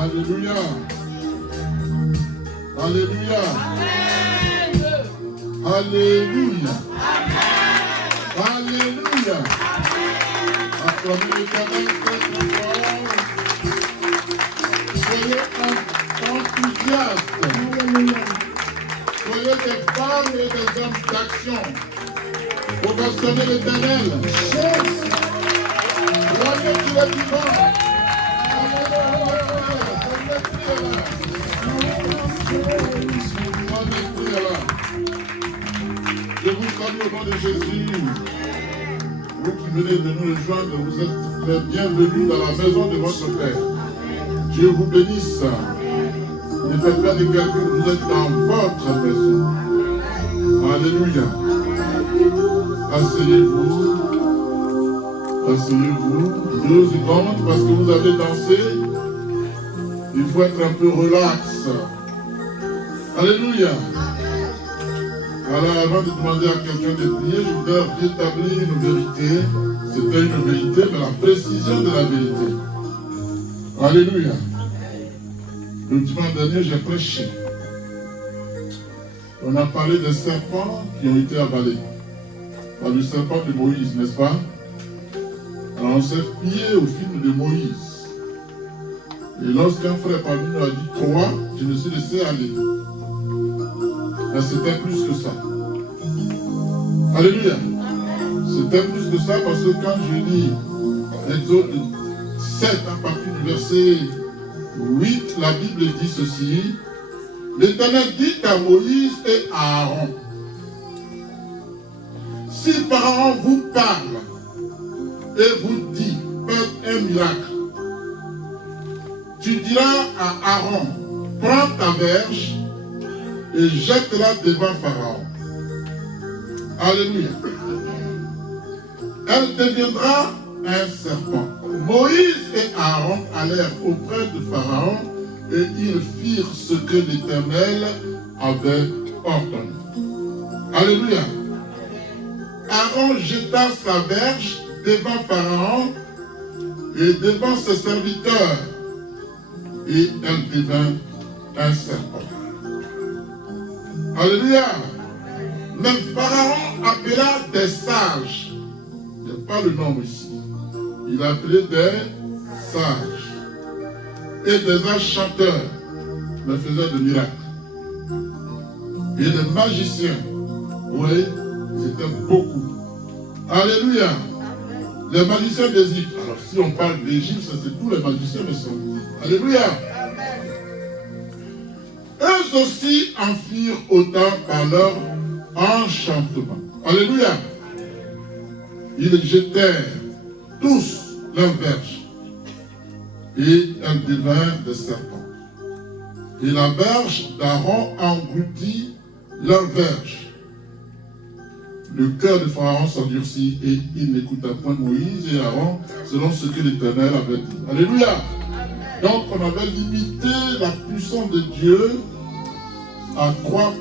Alléluia. Alléluia. Alléluia. Alléluia. Acclamez l'Éternel très fort. Soyez enthousiastes. Soyez des femmes et des hommes d'action. Promotionnez l'Éternel. Croyez qu'il est vivant. Je vous salue au nom de Jésus. Vous qui venez de nous rejoindre, vous êtes les bienvenus dans la maison de votre Père. Dieu vous bénisse. Ne faites pas de calcul, vous êtes dans votre maison. Alléluia. Asseyez-vous. Asseyez-vous 2 secondes parce que vous avez dansé. Il faut être un peu relax. Alléluia. Alors, avant de demander à quelqu'un de prier, je voudrais rétablir une vérité. C'était une vérité, mais la précision de la vérité. Alléluia. Le dimanche dernier, j'ai prêché. On a parlé des serpents qui ont été avalés par le serpent de Moïse, n'est-ce pas? Alors, on s'est fié au film de Moïse. Et lorsqu'un frère parmi nous a dit 3, je me suis laissé aller. Mais c'était plus que ça. Alléluia. C'était plus que ça parce que quand je lis Exode 7 à partir du verset 8, la Bible dit ceci. L'Éternel dit à Moïse et à Aaron, si Pharaon vous parle et vous dit, faites un miracle, tu diras à Aaron, prends ta verge et jette-la devant Pharaon. Alléluia. Elle deviendra un serpent. Moïse et Aaron allèrent auprès de Pharaon et ils firent ce que l'Éternel avait ordonné. Alléluia. Aaron jeta sa verge devant Pharaon et devant ses serviteurs. Et elle devint un serpent. Alléluia. Mais Pharaon appela des sages. Il n'y a pas le nom ici. Il a appelé des sages. Et des enchanteurs. Mais faisaient des miracles. Et des magiciens. Oui, c'était beaucoup. Alléluia. Les magiciens d'Égypte. Alors si on parle d'Égypte, c'est tous les magiciens de son pays. Alléluia. Eux aussi en firent autant par leur enchantement. Alléluia. Ils jetèrent tous leurs verges et elles devinrent des serpents. Et la verge d'Aaron engloutit leurs verges. Le cœur de Pharaon s'endurcit et il n'écouta point Moïse et Aaron selon ce que l'Éternel avait dit. Alléluia. Donc on avait limité la puissance de Dieu à 3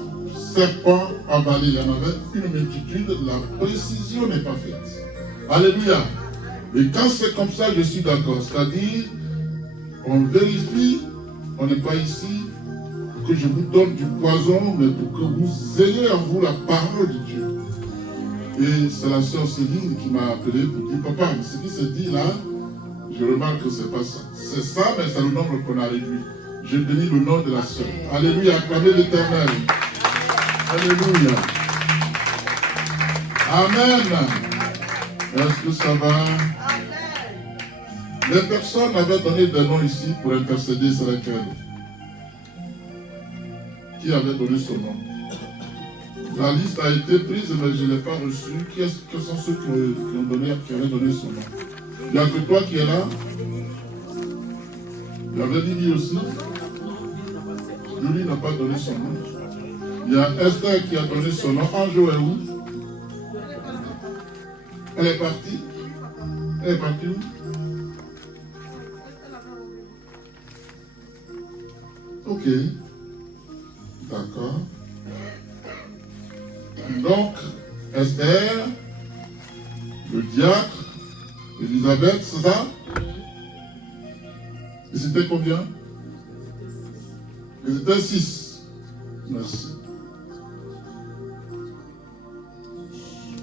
serpents avalés. Il y en avait une multitude, la précision n'est pas faite. Alléluia. Et quand c'est comme ça, je suis d'accord. C'est-à-dire, on vérifie, on n'est pas ici pour que je vous donne du poison, mais pour que vous ayez en vous la parole de Dieu. Et c'est la sœur Céline qui m'a appelé pour dire, papa, ce qui se dit là, je remarque que ce n'est pas ça. C'est ça, mais c'est le nombre qu'on a réduit. Je bénis le nom de la sœur. Alléluia, acclamez l'Éternel. Alléluia. Amen. Est-ce que ça va? Les personnes avaient donné des noms ici pour intercéder sur lesquels. Qui avait donné son nom? La liste a été prise, mais je ne l'ai pas reçue. Quels sont ceux qui avaient donné son nom? Il n'y a que toi qui es là. Il y avait Lily aussi. Lily n'a pas donné son nom. Il y a Esther qui a donné son nom. Anjo est où? Elle est partie. Elle est partie où? Ok. D'accord. Donc, Esther, le diacre, Elisabeth, c'est ça? Et c'était combien? Et c'était 6. Merci.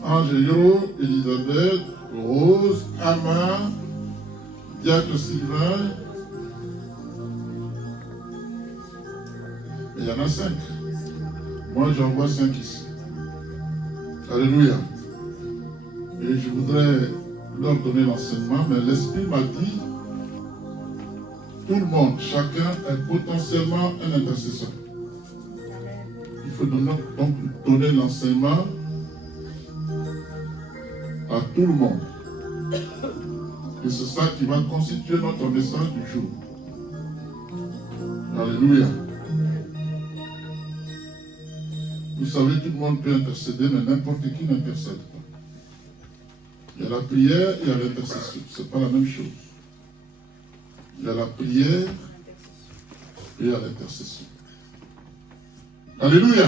Angélo, Elisabeth, Rose, Ama, diacre Sylvain. Il y en a 5. Moi, j'en vois 5 ici. Alléluia. Et je voudrais leur donner l'enseignement, mais l'Esprit m'a dit, tout le monde, chacun est potentiellement un intercesseur. Il faut donc donner l'enseignement à tout le monde. Et c'est ça qui va constituer notre message du jour. Alléluia. Vous savez, tout le monde peut intercéder, mais n'importe qui n'intercède pas. Il y a la prière et il y a l'intercession. Ce n'est pas la même chose. Il y a la prière et il y a l'intercession. Alléluia.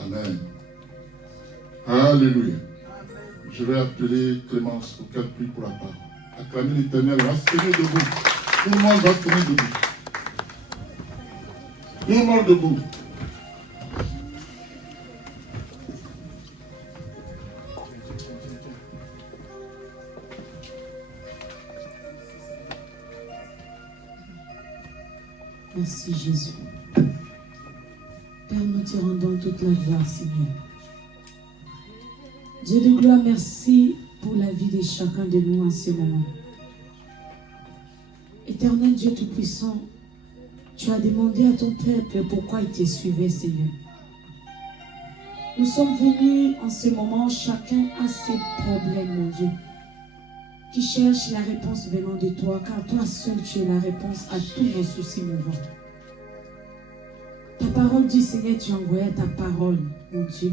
Amen. Alléluia. Je vais appeler Clémence pour qu'elle prie pour la parole. Acclamez l'Éternel. On va se tenir debout. Tout le monde va se tenir debout. Tout le monde debout. Merci Jésus. Père, nous te rendons toute la gloire, Seigneur. Dieu de gloire, merci pour la vie de chacun de nous en ce moment. Éternel Dieu Tout-Puissant, tu as demandé à ton peuple pourquoi il te suivait, Seigneur. Nous sommes venus en ce moment, chacun a ses problèmes, mon Dieu, qui cherchent la réponse venant de toi, car toi seul tu es la réponse à tous nos soucis mouvants. Ta parole dit, Seigneur, tu envoyais ta parole, mon Dieu.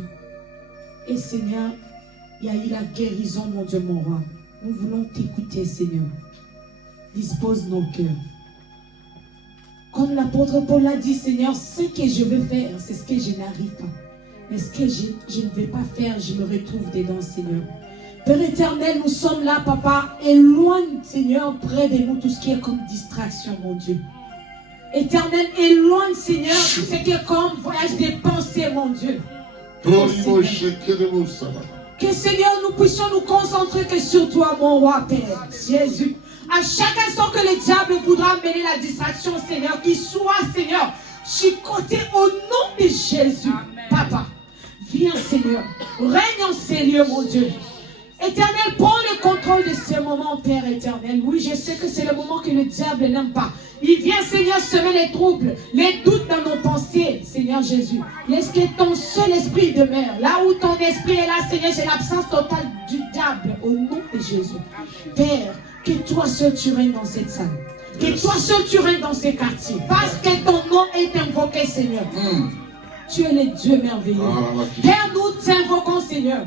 Et Seigneur, il y a eu la guérison, mon Dieu, mon roi. Nous voulons t'écouter, Seigneur. Dispose nos cœurs. Comme l'apôtre Paul a dit, Seigneur, ce que je veux faire, c'est ce que je n'arrive pas. Mais ce que je ne vais pas faire, je me retrouve dedans, Seigneur. Père éternel, nous sommes là, Papa. Éloigne, Seigneur, près de nous tout ce qui est comme distraction, mon Dieu. Éternel, éloigne, Seigneur, tout ce qui est comme voyage des pensées, mon Dieu. Que, Seigneur, nous puissions nous concentrer que sur toi, mon roi, Père. Jésus. À chaque instant que le diable voudra mener la distraction, Seigneur, qu'il soit, Seigneur, chicoté au nom de Jésus. Amen. Papa, viens, Seigneur, règne en ces lieux, mon Dieu. Éternel, prends le contrôle de ce moment, Père éternel. Oui, je sais que c'est le moment que le diable n'aime pas. Il vient, Seigneur, semer les troubles, les doutes dans nos pensées, Seigneur Jésus. Laisse que ton seul esprit demeure. Là où ton esprit est là, Seigneur, c'est l'absence totale du diable, au nom de Jésus. Père, que toi seul tu règnes dans cette salle. Que toi seul tu règnes dans ces quartiers. Parce que ton nom est invoqué, Seigneur. Tu es le Dieu merveilleux. Père, nous t'invoquons, Seigneur.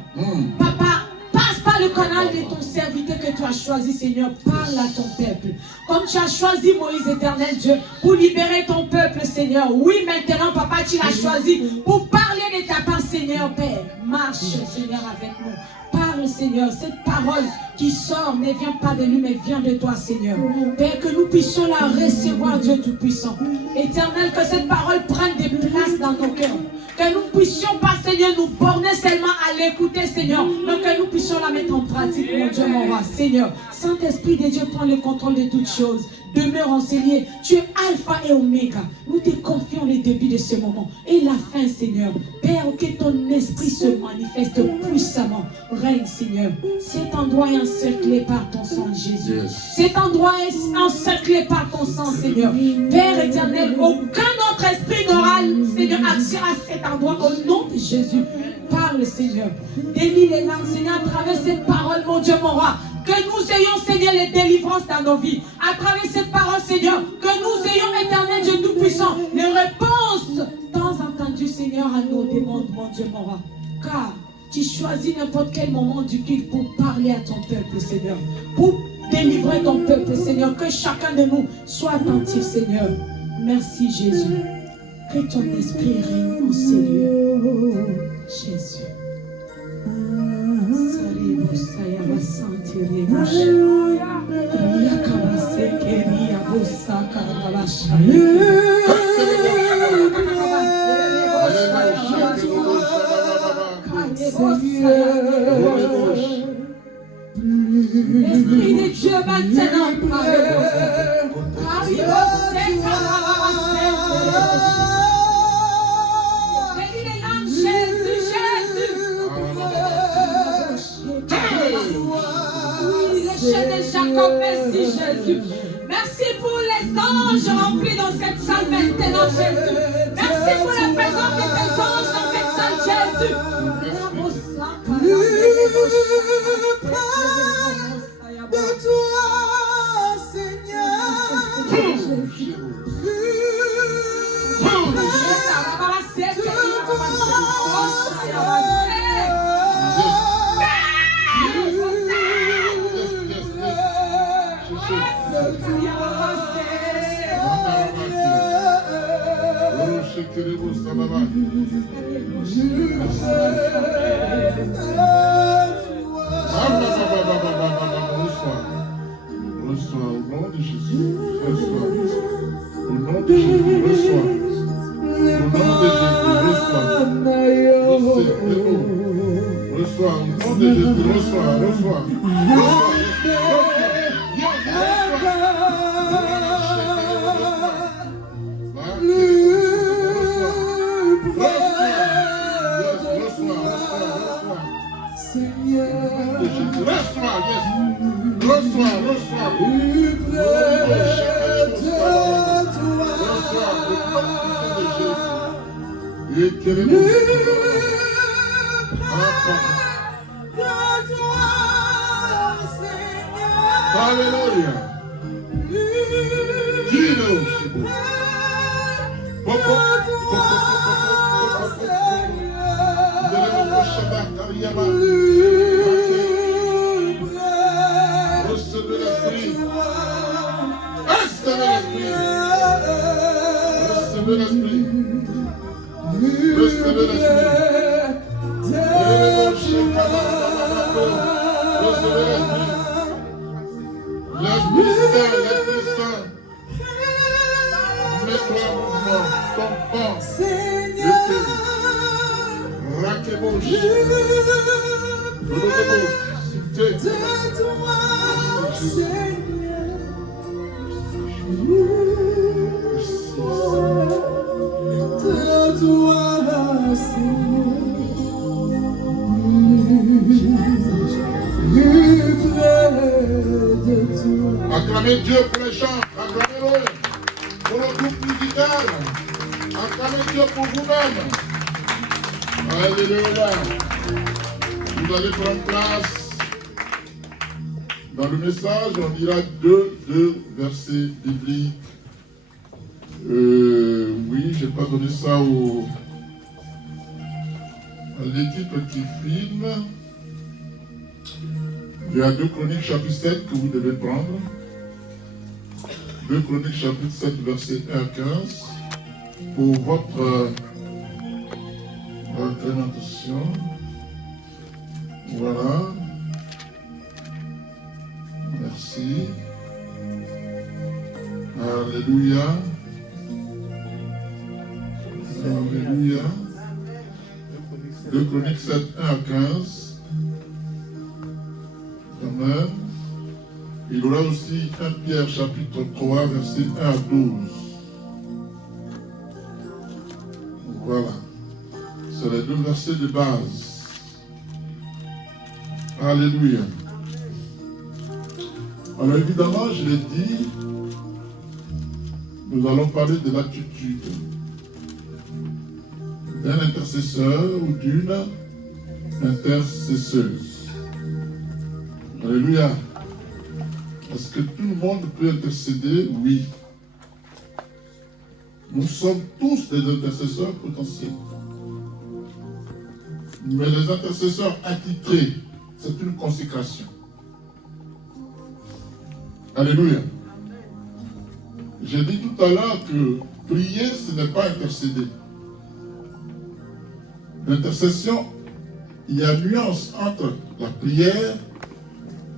Papa, passe par le canal de ton serviteur que tu as choisi, Seigneur. Parle à ton peuple. Comme tu as choisi Moïse, éternel Dieu, pour libérer ton peuple, Seigneur. Oui, maintenant, Papa, tu l'as choisi pour parler de ta part, Seigneur, Père. Marche, Seigneur, avec nous. Parle, Seigneur. Cette parole qui sort ne vient pas de lui, mais vient de toi, Seigneur. Père, que nous puissions la recevoir, Dieu Tout-Puissant. Éternel, que cette parole prenne des places dans nos cœurs. Que nous puissions pas, Seigneur, nous borner seulement à l'écouter, Seigneur, mais que nous puissions la mettre en pratique, mon Dieu, mon roi. Seigneur, Saint-Esprit de Dieu, prends le contrôle de toutes choses. Demeure enseigné. Tu es Alpha et Oméga. Nous te confions les débuts de ce moment et la fin, Seigneur. Père, que ton esprit se manifeste puissamment. Règne, Seigneur. Cet endroit est encerclé par ton sang, Jésus. Cet endroit est encerclé par ton sang, Seigneur. Père éternel, aucun autre esprit n'aura, Seigneur, accès à cet endroit au nom de Jésus. Parle, Seigneur. Délie les langues, Seigneur, à travers cette parole, mon Dieu, mon roi. Que nous ayons, Seigneur, les délivrances dans nos vies. À travers cette parole, Seigneur, que nous mon Dieu, mon roi. Car tu choisis n'importe quel moment du culte pour parler à ton peuple, Seigneur. Pour délivrer ton peuple, Seigneur. Que chacun de nous soit attentif, Seigneur. Merci, Jésus. Que ton esprit règne en ces lieux. Jésus. L'Esprit de Dieu maintenant bénis les langues, Jésus, Jésus. Oui, les chaînes de Jacob, merci Jésus. Merci pour les anges remplis dans cette salle maintenant, Jésus. Merci pour la présence de tes anges dans cette salle, Jésus. De toi, Seigneur. Reçois au nom de Jésus. Reçois. Au nom de Jésus, reçois. Au nom de Jésus, reçois. Reçois. Au nom de Jésus, reçois. Reçois. Alléluia. Recevez l'esprit. Recevez l'esprit. Recevez l'esprit. L'Esprit Saint. Mets-toi en mouvement. Ton corps. Rakebosh. Acclamez Dieu pour les chants, acclamez-le pour le groupe musical, acclamez Dieu pour vous-même. Alléluia. Vous allez prendre place. Dans le message, on lira deux versets bibliques. Oui, je n'ai pas donné ça à l'équipe qui filme. Il y a 2 Chroniques chapitre 7 que vous devez prendre. 2 Chroniques chapitre 7 verset 1 à 15 pour votre présentation. Voilà. Merci. Alléluia. Alléluia. 2 Chroniques 7, 1 à 15. Amen. Il y aura aussi 1 Pierre chapitre 3, verset 1 à 12. Voilà. C'est les 2 versets de base. Alléluia. Alors évidemment, je l'ai dit, nous allons parler de l'attitude d'un intercesseur ou d'une intercesseuse. Alléluia. Est-ce que tout le monde peut intercéder? Oui. Nous sommes tous des intercesseurs potentiels. Mais les intercesseurs attitrés, c'est une consécration. Alléluia. J'ai dit tout à l'heure que prier, ce n'est pas intercéder. L'intercession, il y a nuance entre la prière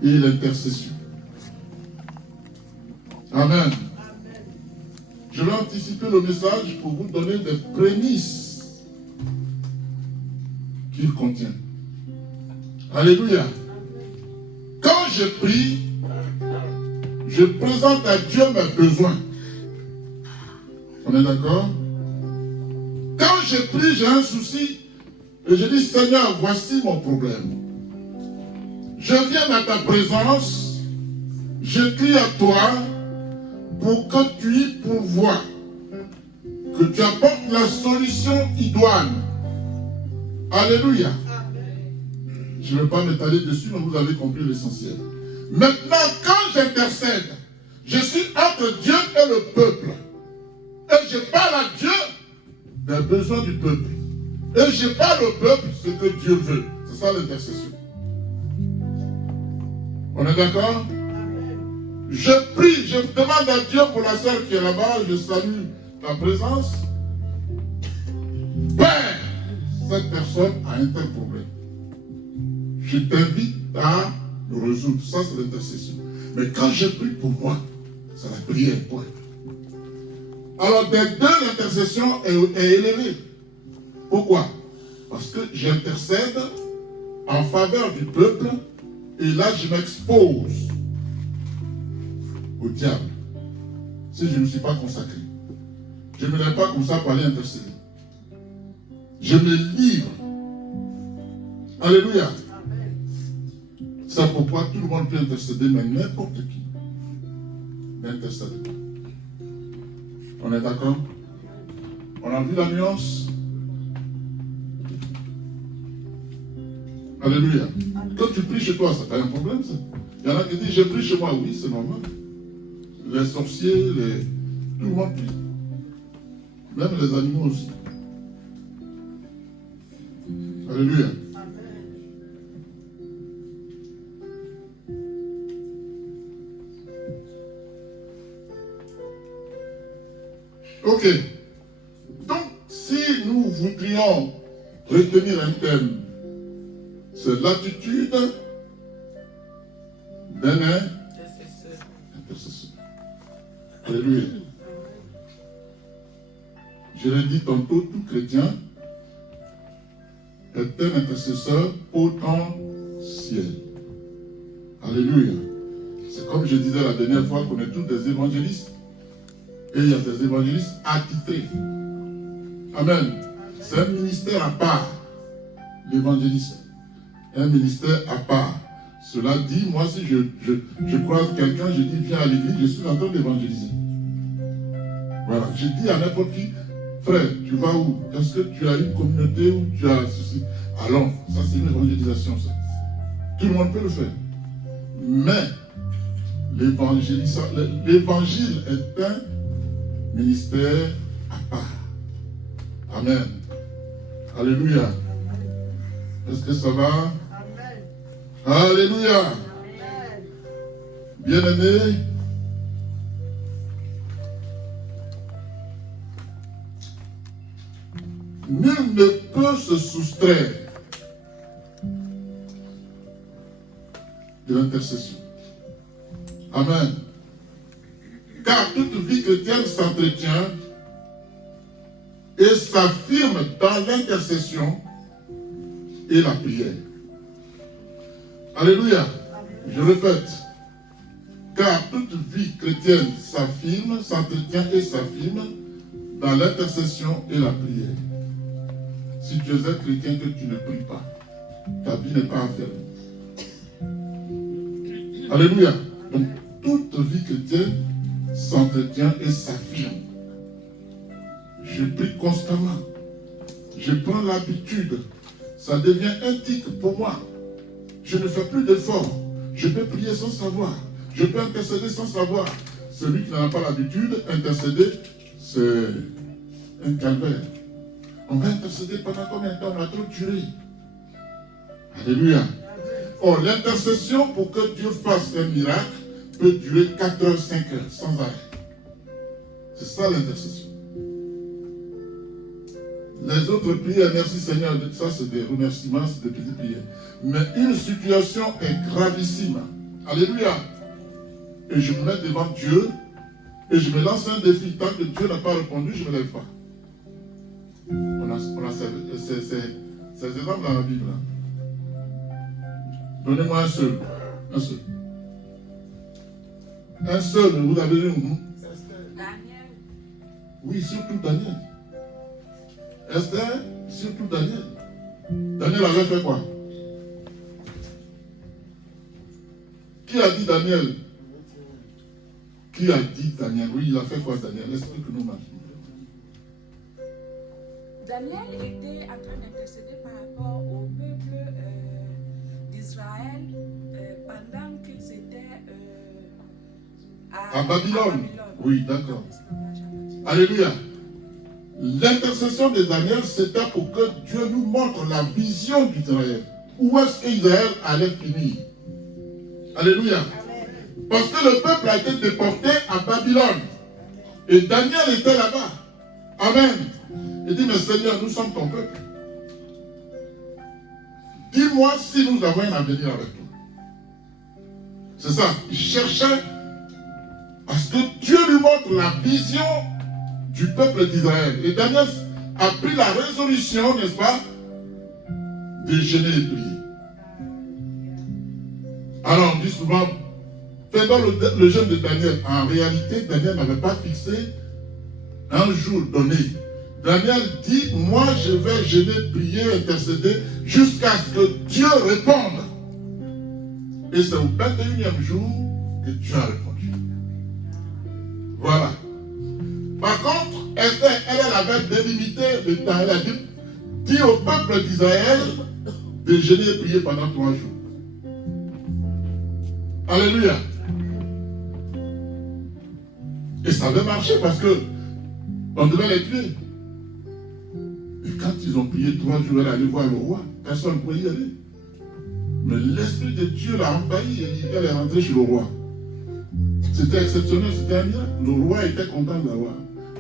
et l'intercession. Amen. Je vais anticiper le message pour vous donner des prémices qu'il contient. Alléluia. Quand je prie, je présente à Dieu mes besoins. On est d'accord? Quand je prie, j'ai un souci et je dis, Seigneur, voici mon problème. Je viens à ta présence, je crie à toi pour que tu y pourvoies, que tu apportes la solution idoine. Alléluia. Je ne vais pas m'étaler dessus, mais vous avez compris l'essentiel. Maintenant, quand j'intercède, je suis entre Dieu et le peuple. Et je parle à Dieu des besoins du peuple. Et je parle au peuple ce que Dieu veut. C'est ça l'intercession. On est d'accord? Je prie, je demande à Dieu pour la sœur qui est là-bas, je salue ta présence. Père, cette personne a un tel problème. Je t'invite à le résoudre. Ça, c'est l'intercession. Mais quand je prie pour moi, c'est la prière. Point. Alors, des deux, l'intercession est élevée. Pourquoi? Parce que j'intercède en faveur du peuple et là, je m'expose au diable si je ne me suis pas consacré. Je ne me lève pas comme ça pour aller intercéder. Je me livre. Alléluia. C'est pourquoi tout le monde peut intercéder, mais n'importe qui n'intercède pas. On est d'accord? On a vu la nuance? Alléluia. Quand tu pries chez toi, ça pas un problème, ça. Il y en a qui disent, je prie chez moi. Oui, c'est normal. Les sorciers, tout le monde prie. Même les animaux aussi. Alléluia. Ok. Donc, si nous voudrions retenir un thème, c'est l'attitude d'un intercesseur. Alléluia. Je l'ai dit tantôt, tout chrétien est un intercesseur potentiel. Alléluia. C'est comme je disais la dernière fois qu'on est tous des évangélistes. Et il y a des évangélistes attitrés. Amen. C'est un ministère à part, l'évangélisme. Un ministère à part. Cela dit, moi, si je croise quelqu'un, je dis, viens à l'église, je suis en train d'évangéliser. Voilà. Je dis à n'importe qui, frère, tu vas où? Est-ce que tu as une communauté où tu as ceci? Allons, ça c'est une évangélisation, ça. Tout le monde peut le faire. Mais, l'évangile est un ministère à part. Amen. Alléluia. Est-ce que ça va? Alléluia. Bien-aimés, nul ne peut se soustraire de l'intercession. Amen. Car toute vie chrétienne s'entretient et s'affirme dans l'intercession et la prière. Alléluia. Je répète. Car toute vie chrétienne s'affirme, s'entretient et s'affirme dans l'intercession et la prière. Si tu es un chrétien que tu ne pries pas, ta vie n'est pas affermie. Alléluia. Donc, toute vie chrétienne s'entretient et s'affirme. Je prie constamment. Je prends l'habitude. Ça devient éthique pour moi. Je ne fais plus d'efforts. Je peux prier sans savoir. Je peux intercéder sans savoir. Celui qui n'en a pas l'habitude, intercéder, c'est un calvaire. On va intercéder pendant combien de temps? On a trop duré. Alléluia. Or, l'intercession pour que Dieu fasse un miracle peut durer 4 heures, 5 heures, sans arrêt. C'est ça l'intercession. Les autres prières, merci Seigneur, ça c'est des remerciements, c'est des petites prières. Mais une situation est gravissime. Alléluia. Et je me mets devant Dieu et je me lance un défi. Tant que Dieu n'a pas répondu, je ne me lève pas. On a ces exemples dans la Bible. Donnez-moi un seul. Un seul. Un seul, vous avez lu Daniel. Oui, surtout Daniel. Esther, surtout Daniel. Daniel avait fait quoi? Qui a dit Daniel? Qui a dit Daniel? Oui, il a fait quoi Daniel? Explique-nous maintenant. Daniel était en train d'intercéder par rapport au peuple d'Israël pendant qu'ils étaient à Babylone. Oui, d'accord. Alléluia. L'intercession de Daniel, c'était pour que Dieu nous montre la vision d'Israël. Où est-ce qu'Israël allait finir? Alléluia. Parce que le peuple a été déporté à Babylone. Et Daniel était là-bas. Amen. Il dit, mais Seigneur, nous sommes ton peuple. Dis-moi si nous avons un avenir avec toi. C'est ça. Il cherchait à ce que Dieu lui montre la vision du peuple d'Israël. Et Daniel a pris la résolution, n'est-ce pas, de jeûner et prier. Alors on dit souvent, pendant le jeûne de Daniel, en réalité, Daniel n'avait pas fixé un jour donné. Daniel dit, moi je vais jeûner, prier, intercéder, jusqu'à ce que Dieu réponde. Et c'est au 21e jour que Dieu a répondu. Voilà. Par contre, Esther, elle avait délimité le temps. Elle a dit au peuple d'Israël de jeûner et prier pendant 3 jours. Alléluia. Et ça avait marché parce que on devait les tuer. Et quand ils ont prié 3 jours, elle allait voir le roi. Personne ne pouvait y aller. Mais l'Esprit de Dieu l'a envahi et elle est rentrée chez le roi. C'était exceptionnel, c'était un miracle. Le roi était content de l'avoir.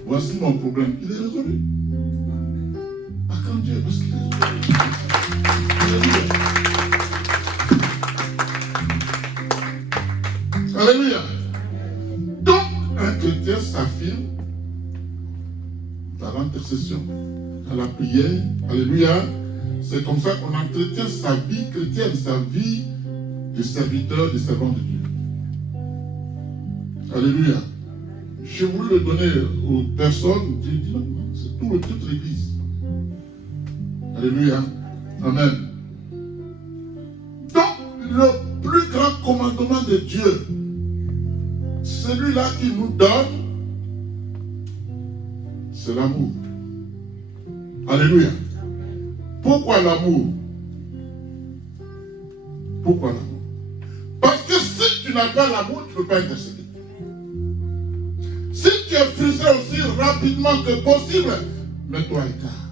Voici mon problème. Il est résolu. Acclame Dieu parce qu'il est résolu. Alléluia. Donc, un chrétien s'affirme dans l'intercession, dans la prière. Alléluia. C'est comme ça qu'on entretient sa vie chrétienne, sa vie de serviteur, de servant de Dieu. Alléluia. Je voulais le donner aux personnes. J'ai dit non, c'est toute l'église. Alléluia. Amen. Donc, le plus grand commandement de Dieu, celui-là qui nous donne, c'est l'amour. Alléluia. Pourquoi l'amour? Pourquoi l'amour? Parce que si tu n'as pas l'amour, tu ne peux pas intercéder. Si tu es frustré aussi rapidement que possible, mets-toi à l'écart.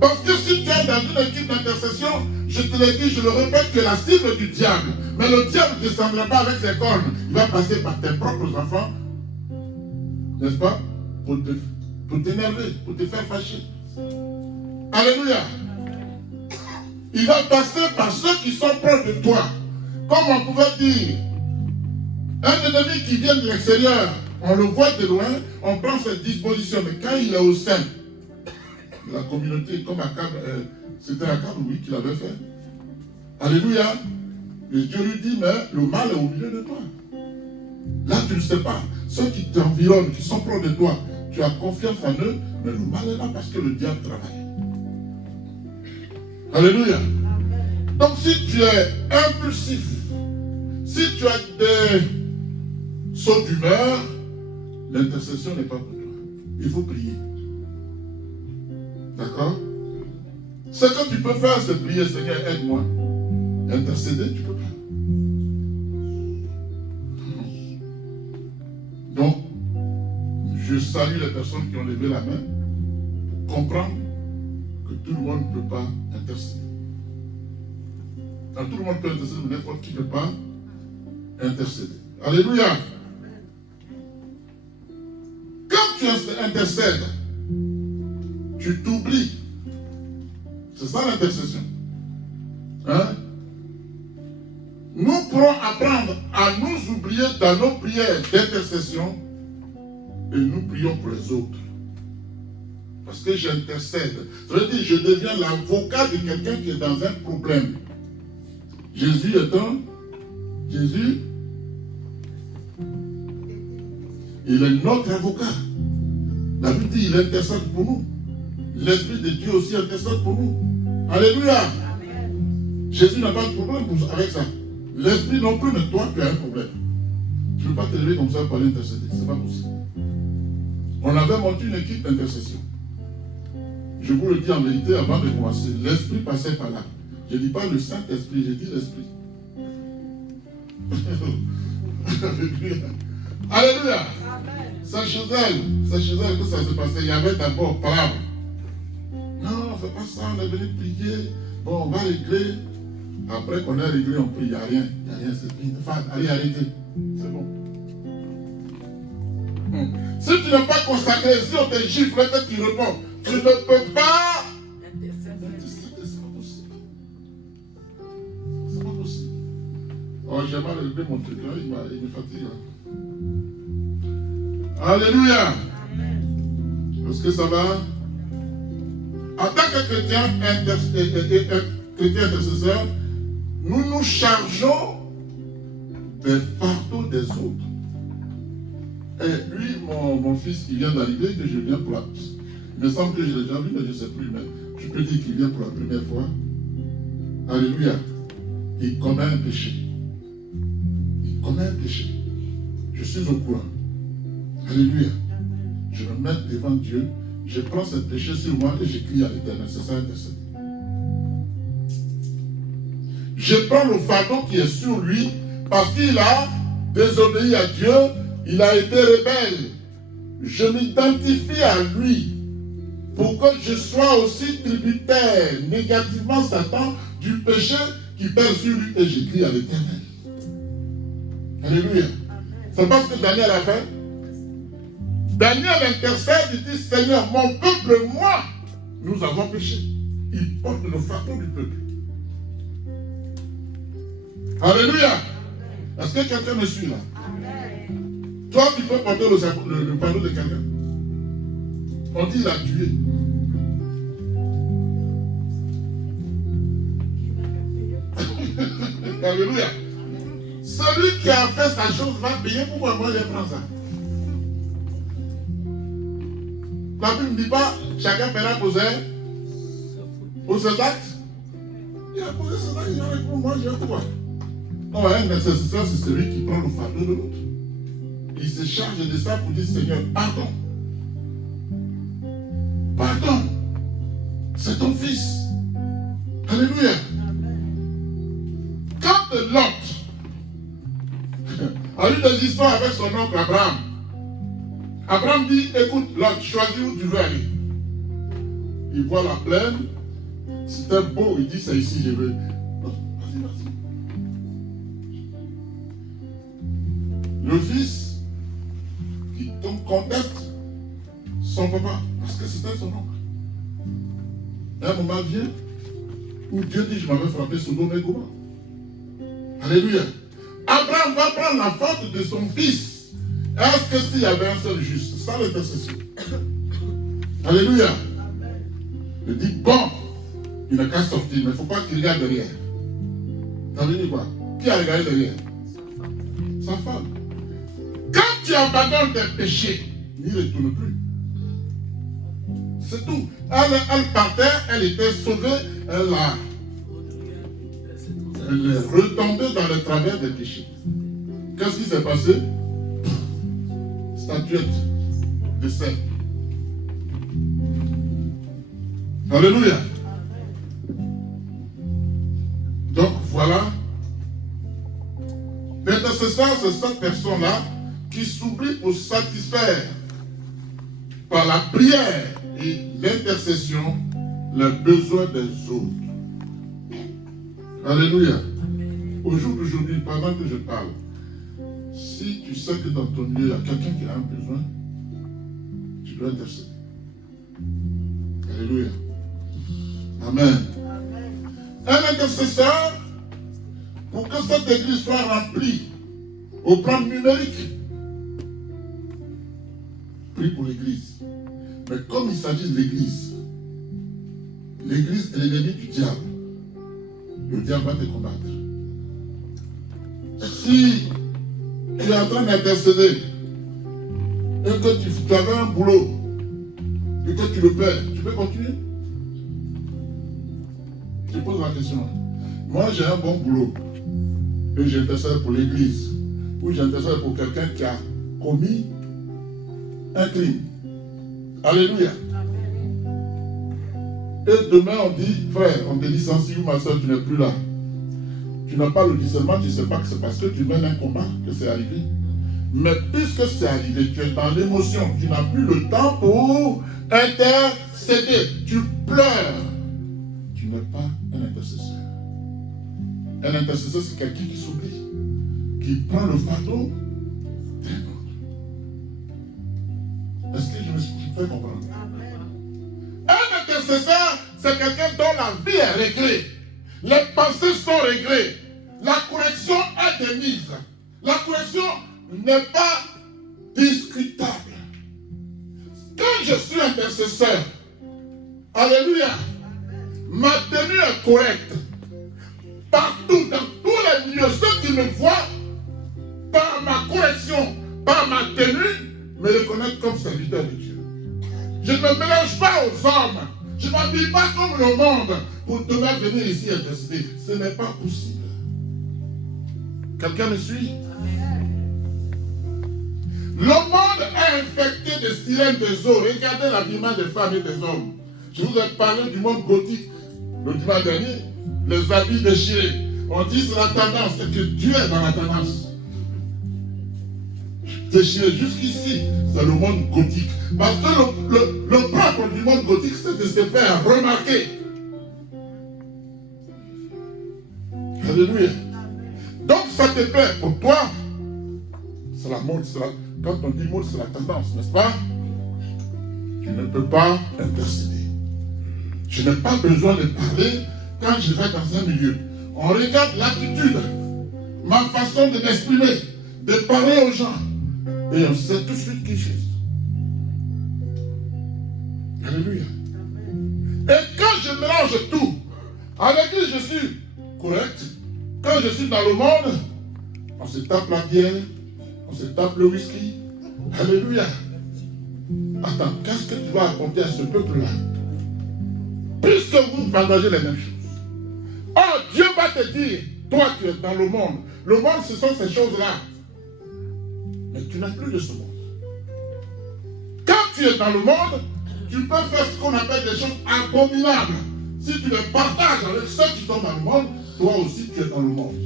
Parce que si tu es dans une équipe d'intercession, je te l'ai dit, je le répète, tu es la cible du diable. Mais le diable ne descendra pas avec ses cornes. Il va passer par tes propres enfants, n'est-ce pas, pour t'énerver, pour te faire fâcher. Alléluia. Il va passer par ceux qui sont proches de toi. Comme on pouvait dire, un ennemi qui vient de l'extérieur, on le voit de loin, on prend ses dispositions, mais quand il est au sein de la communauté, comme Akab, c'était Akab, oui, qui l'avait fait. Alléluia. Et Dieu lui dit, mais le mal est au milieu de toi. Là, tu ne sais pas. Ceux qui t'environnent, qui sont proches de toi, tu as confiance en eux, mais le mal est là parce que le diable travaille. Alléluia. Donc si tu es impulsif, si tu as des sauts d'humeur, l'intercession n'est pas pour toi. Il faut prier. D'accord? Ce que tu peux faire, c'est prier, Seigneur, aide-moi. Intercéder, tu ne peux pas. Donc, je salue les personnes qui ont levé la main pour comprendre que tout le monde ne peut pas intercéder. Donc, tout le monde peut intercéder, mais n'importe qui ne peut pas intercéder. Alléluia. Quand tu intercèdes, tu t'oublies. C'est ça l'intercession. Hein? Nous pourrons apprendre à nous oublier dans nos prières d'intercession et nous prions pour les autres. Parce que j'intercède. Ça veut dire que je deviens l'avocat de quelqu'un qui est dans un problème. Jésus, il est notre avocat. La Bible dit qu'il intercède pour nous. L'Esprit de Dieu aussi intercède pour nous. Alléluia. Amen. Jésus n'a pas de problème avec ça. L'Esprit non plus, mais toi, tu as un problème. Tu ne peux pas te lever comme ça pour aller intercéder. Ce n'est pas possible. On avait monté une équipe d'intercession. Je vous le dis en vérité avant de commencer. L'Esprit passait par là. Je ne dis pas le Saint-Esprit, je dis l'Esprit. Alléluia. Alléluia. C'est chez elle que ça s'est passé. Il y avait d'abord palabre. Non, on ne fait pas ça, on est venu prier. Bon, on va régler. Après qu'on ait réglé, on prie. Il n'y a rien. Il n'y a rien, c'est fini. Allez, arrêtez. C'est bon. Si tu n'es pas consacré, si on te gifle, que tu réponds, tu ne peux pas. C'est pas possible. C'est pas possible. Oh, j'ai mal réglé mon truc, là. Il me fatigue. Alléluia. Amen. Est-ce que ça va? En tant que chrétien intercesseur, nous nous chargeons des fardeaux des autres. Et lui, mon fils qui vient d'arriver, que je viens pour la... Il me semble que je l'ai déjà vu, mais je ne sais plus. Mais je peux dire qu'il vient pour la première fois. Alléluia. Il commet un péché. Il commet un péché. Je suis au courant. Alléluia. Je me mets devant Dieu. Je prends ce péché sur moi et je crie à l'Éternel. C'est ça intercéder. Je prends le fardeau qui est sur lui parce qu'il a désobéi à Dieu. Il a été rebelle. Je m'identifie à lui pour que je sois aussi tributaire négativement Satan du péché qui pèse sur lui et je crie à l'Éternel. Alléluia. C'est pas ce que Daniel a fait. Daniel intercède, il dit Seigneur, mon peuple et moi, nous avons péché. Il porte le fardeau du peuple. Alléluia. Est-ce que quelqu'un me suit là? Amen. Toi, tu peux porter le fardeau de quelqu'un. On dit il a tué. Alléluia. Celui qui a fait sa chose va payer. Pourquoi moi je prends ça? La Bible ne dit pas chacun paiera pour ses actes. Il a posé ses actes, il a répondu, moi j'ai quoi? Non, un intercesseur, c'est celui qui prend le fardeau de l'autre. Il se charge de ça pour dire Seigneur, pardon. Pardon. C'est ton fils. Alléluia. Quand Lot a eu des histoires avec son oncle Abraham, Abraham dit, écoute, Lot, choisis où tu veux aller. Il voit la plaine, c'était beau, il dit, c'est ici, je veux. Vas-y, vas-y. Le fils, qui conteste son papa, parce que c'était son oncle. Et un moment vient où Dieu dit, je m'avais frappé Sodome et Gomorrhe. Alléluia. Abraham va prendre la faute de son fils. Est-ce que s'il y avait un seul juste, ça l'intercession? Alléluia. Il dit, bon, il n'a qu'à sortir, mais il ne faut pas qu'il regarde derrière. Ça veut dire quoi? Qui a regardé derrière? Sa femme. Quand tu abandonnes tes péchés, il ne retourne plus. C'est tout. Elle partait, elle était sauvée, elle est retombée dans le travers des péchés. Qu'est-ce qui s'est passé? Statuette de sel. Alléluia. Donc voilà. L'intercesseur, c'est cette personne-là qui s'oublie pour satisfaire par la prière et l'intercession les besoins des autres. Alléluia. Au jour d'aujourd'hui, pendant que je parle, si tu sais que dans ton lieu, il y a quelqu'un qui a un besoin, tu dois intercéder. Alléluia. Amen. Un intercesseur, pour que cette église soit remplie au plan numérique, prie pour l'église. Mais comme il s'agit de l'église est l'ennemi du diable. Le diable va te combattre. Si tu es en train d'intercéder et que tu avais un boulot et que tu le perds, tu peux continuer? Je pose la question. Moi, j'ai un bon boulot et j'intercède pour l'église ou j'intercède pour quelqu'un qui a commis un crime. Alléluia. Et demain, on dit, frère, on te licencie ou ma soeur, tu n'es plus là. Tu n'as pas le discernement, tu ne sais pas que c'est parce que tu mènes un combat que c'est arrivé. Mais puisque c'est arrivé, tu es dans l'émotion, tu n'as plus le temps pour intercéder. Tu pleures. Tu n'es pas un intercesseur. Un intercesseur, c'est quelqu'un qui s'oublie, qui prend le fardeau d'un autre. Est-ce que je me suis fait comprendre? Un intercesseur, c'est quelqu'un dont la vie est réglée. Les pensées sont réglées. La correction est démise. La correction n'est pas discutable. Quand je suis intercesseur, alléluia, ma tenue est correcte. Partout, dans tous les milieux, ceux qui me voient, par ma correction, par ma tenue, me reconnaissent comme serviteur de Dieu. Je ne me mélange pas aux hommes. Je ne m'habille pas comme le monde pour demain venir ici intercéder. Ce n'est pas possible. Quelqu'un me suit? Le monde est infecté de sirènes des eaux. Regardez l'habillement des femmes et des hommes. Je vous ai parlé du monde gothique le dimanche dernier. Les habits déchirés. On dit c'est la tendance. Et que Dieu est dans la tendance. Déchiré jusqu'ici, c'est le monde gothique. Parce que le propre du monde gothique, c'est de se faire remarquer. Alléluia. Donc ça te plaît pour toi. C'est la mode. Quand on dit mode, c'est la tendance, n'est-ce pas? Tu ne peux pas intercéder. Je n'ai pas besoin de parler quand je vais dans un milieu. On regarde l'attitude, ma façon de m'exprimer, de parler aux gens. Et on sait tout de suite qui je suis. Alléluia. Et quand je mélange tout, avec qui je suis correct, quand je suis dans le monde, on se tape la bière, on se tape le whisky. Alléluia. Attends, qu'est-ce que tu vas apporter à ce peuple-là? Puisque vous partagez les mêmes choses. Oh, Dieu va te dire, toi tu es dans le monde. Le monde, ce sont ces choses-là. Mais tu n'es plus de ce monde. Quand tu es dans le monde, tu peux faire ce qu'on appelle des choses abominables. Si tu les partages avec ceux qui sont dans le monde, toi aussi tu es dans le monde.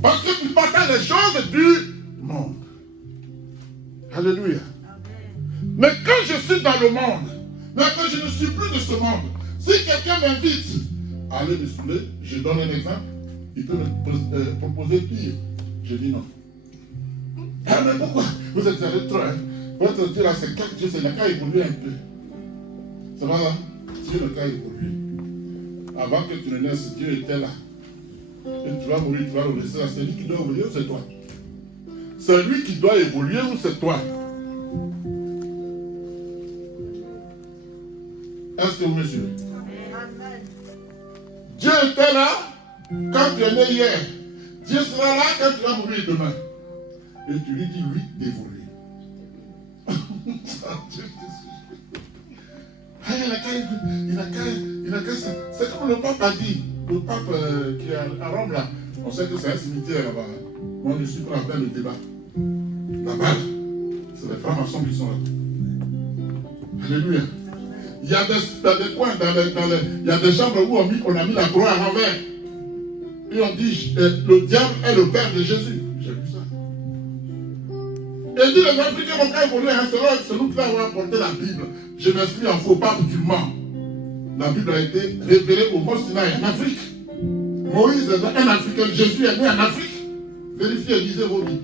Parce que tu partages les choses du monde. Alléluia. Mais quand je suis dans le monde, mais que je ne suis plus de ce monde, si quelqu'un m'invite à aller me saouler, je donne un exemple, il peut me proposer pire. Je dis non. Ah mais pourquoi? Vous êtes allé trop, hein? Votre Dieu là, c'est quatre Dieu, c'est le cas évolué un peu. Ça va là? Dieu le cas évolué. Avant que tu ne naisses, Dieu était là. Et tu vas mourir, tu vas le laisser là. C'est lui qui doit évoluer ou c'est toi? C'est lui qui doit évoluer ou c'est toi? Est-ce que vous me suivez? Dieu était là quand tu es né hier. Dieu sera là quand tu vas mourir demain. Et tu lui dis, lui, d'évoluer. C'est comme le pape a dit. Le pape qui est à Rome là. On sait que c'est un cimetière là-bas. Moi, je suis pour la peine de débat. Là-bas, c'est les francs-maçons qui sont là. Alléluia. Il y a des coins, il y a des chambres où on a mis la croix à l'envers. Et on dit, le diable est le père de Jésus. J'ai vu ça. Et dit, les Africains vont pas évoluer, c'est nous qui avons apporté la Bible. Je m'exprime en faux pas musulman. La Bible a été révélée au Mont Sinaï en Afrique. Moïse est un Africain, Jésus est né en Afrique. Vérifiez et lisez vos livres.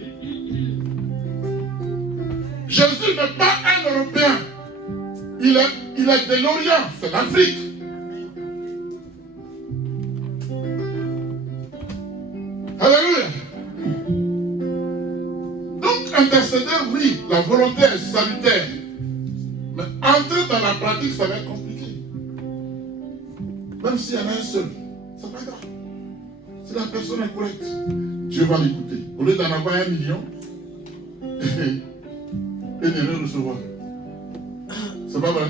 Jésus n'est pas un Européen. Il est de l'Orient, c'est l'Afrique. Alléluia. Donc, intercéder, oui, la volonté est salutaire. Mais entrer dans la pratique, ça va être compliqué. Même s'il y en a un seul, c'est pas grave. Si la personne est correcte, Dieu va l'écouter. Au lieu d'en avoir 1 million, et ne rien recevoir. C'est pas vrai?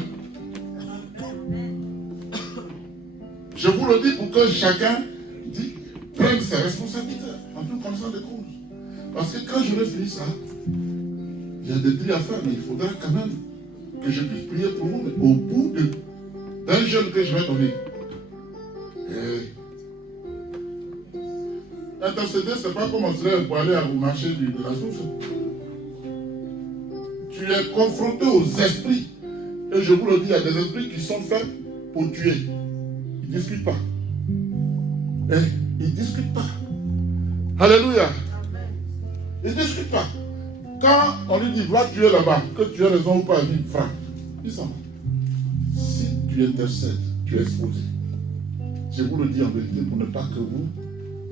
Je vous le dis pour que chacun prenne ses responsabilités en toute connaissance de cause. Parce que quand je vais finir ça, il y a des tri à faire, mais il faudra quand même que je puisse prier pour vous. Mais au bout d'un jeûne que je vais donner, intercéder, ce n'est pas comme on serait pour aller au marché de la source. Tu es confronté aux esprits. Et je vous le dis, il y a des esprits qui sont faits pour tuer. Ils ne discutent pas. Ils ne discutent pas. Alléluia. Ils ne discutent pas. Quand on lui dit, va tuer là-bas, que tu as raison ou pas, il frappe. Il s'en va. Si tu intercèdes, tu es exposé. Je vous le dis en vérité pour ne pas que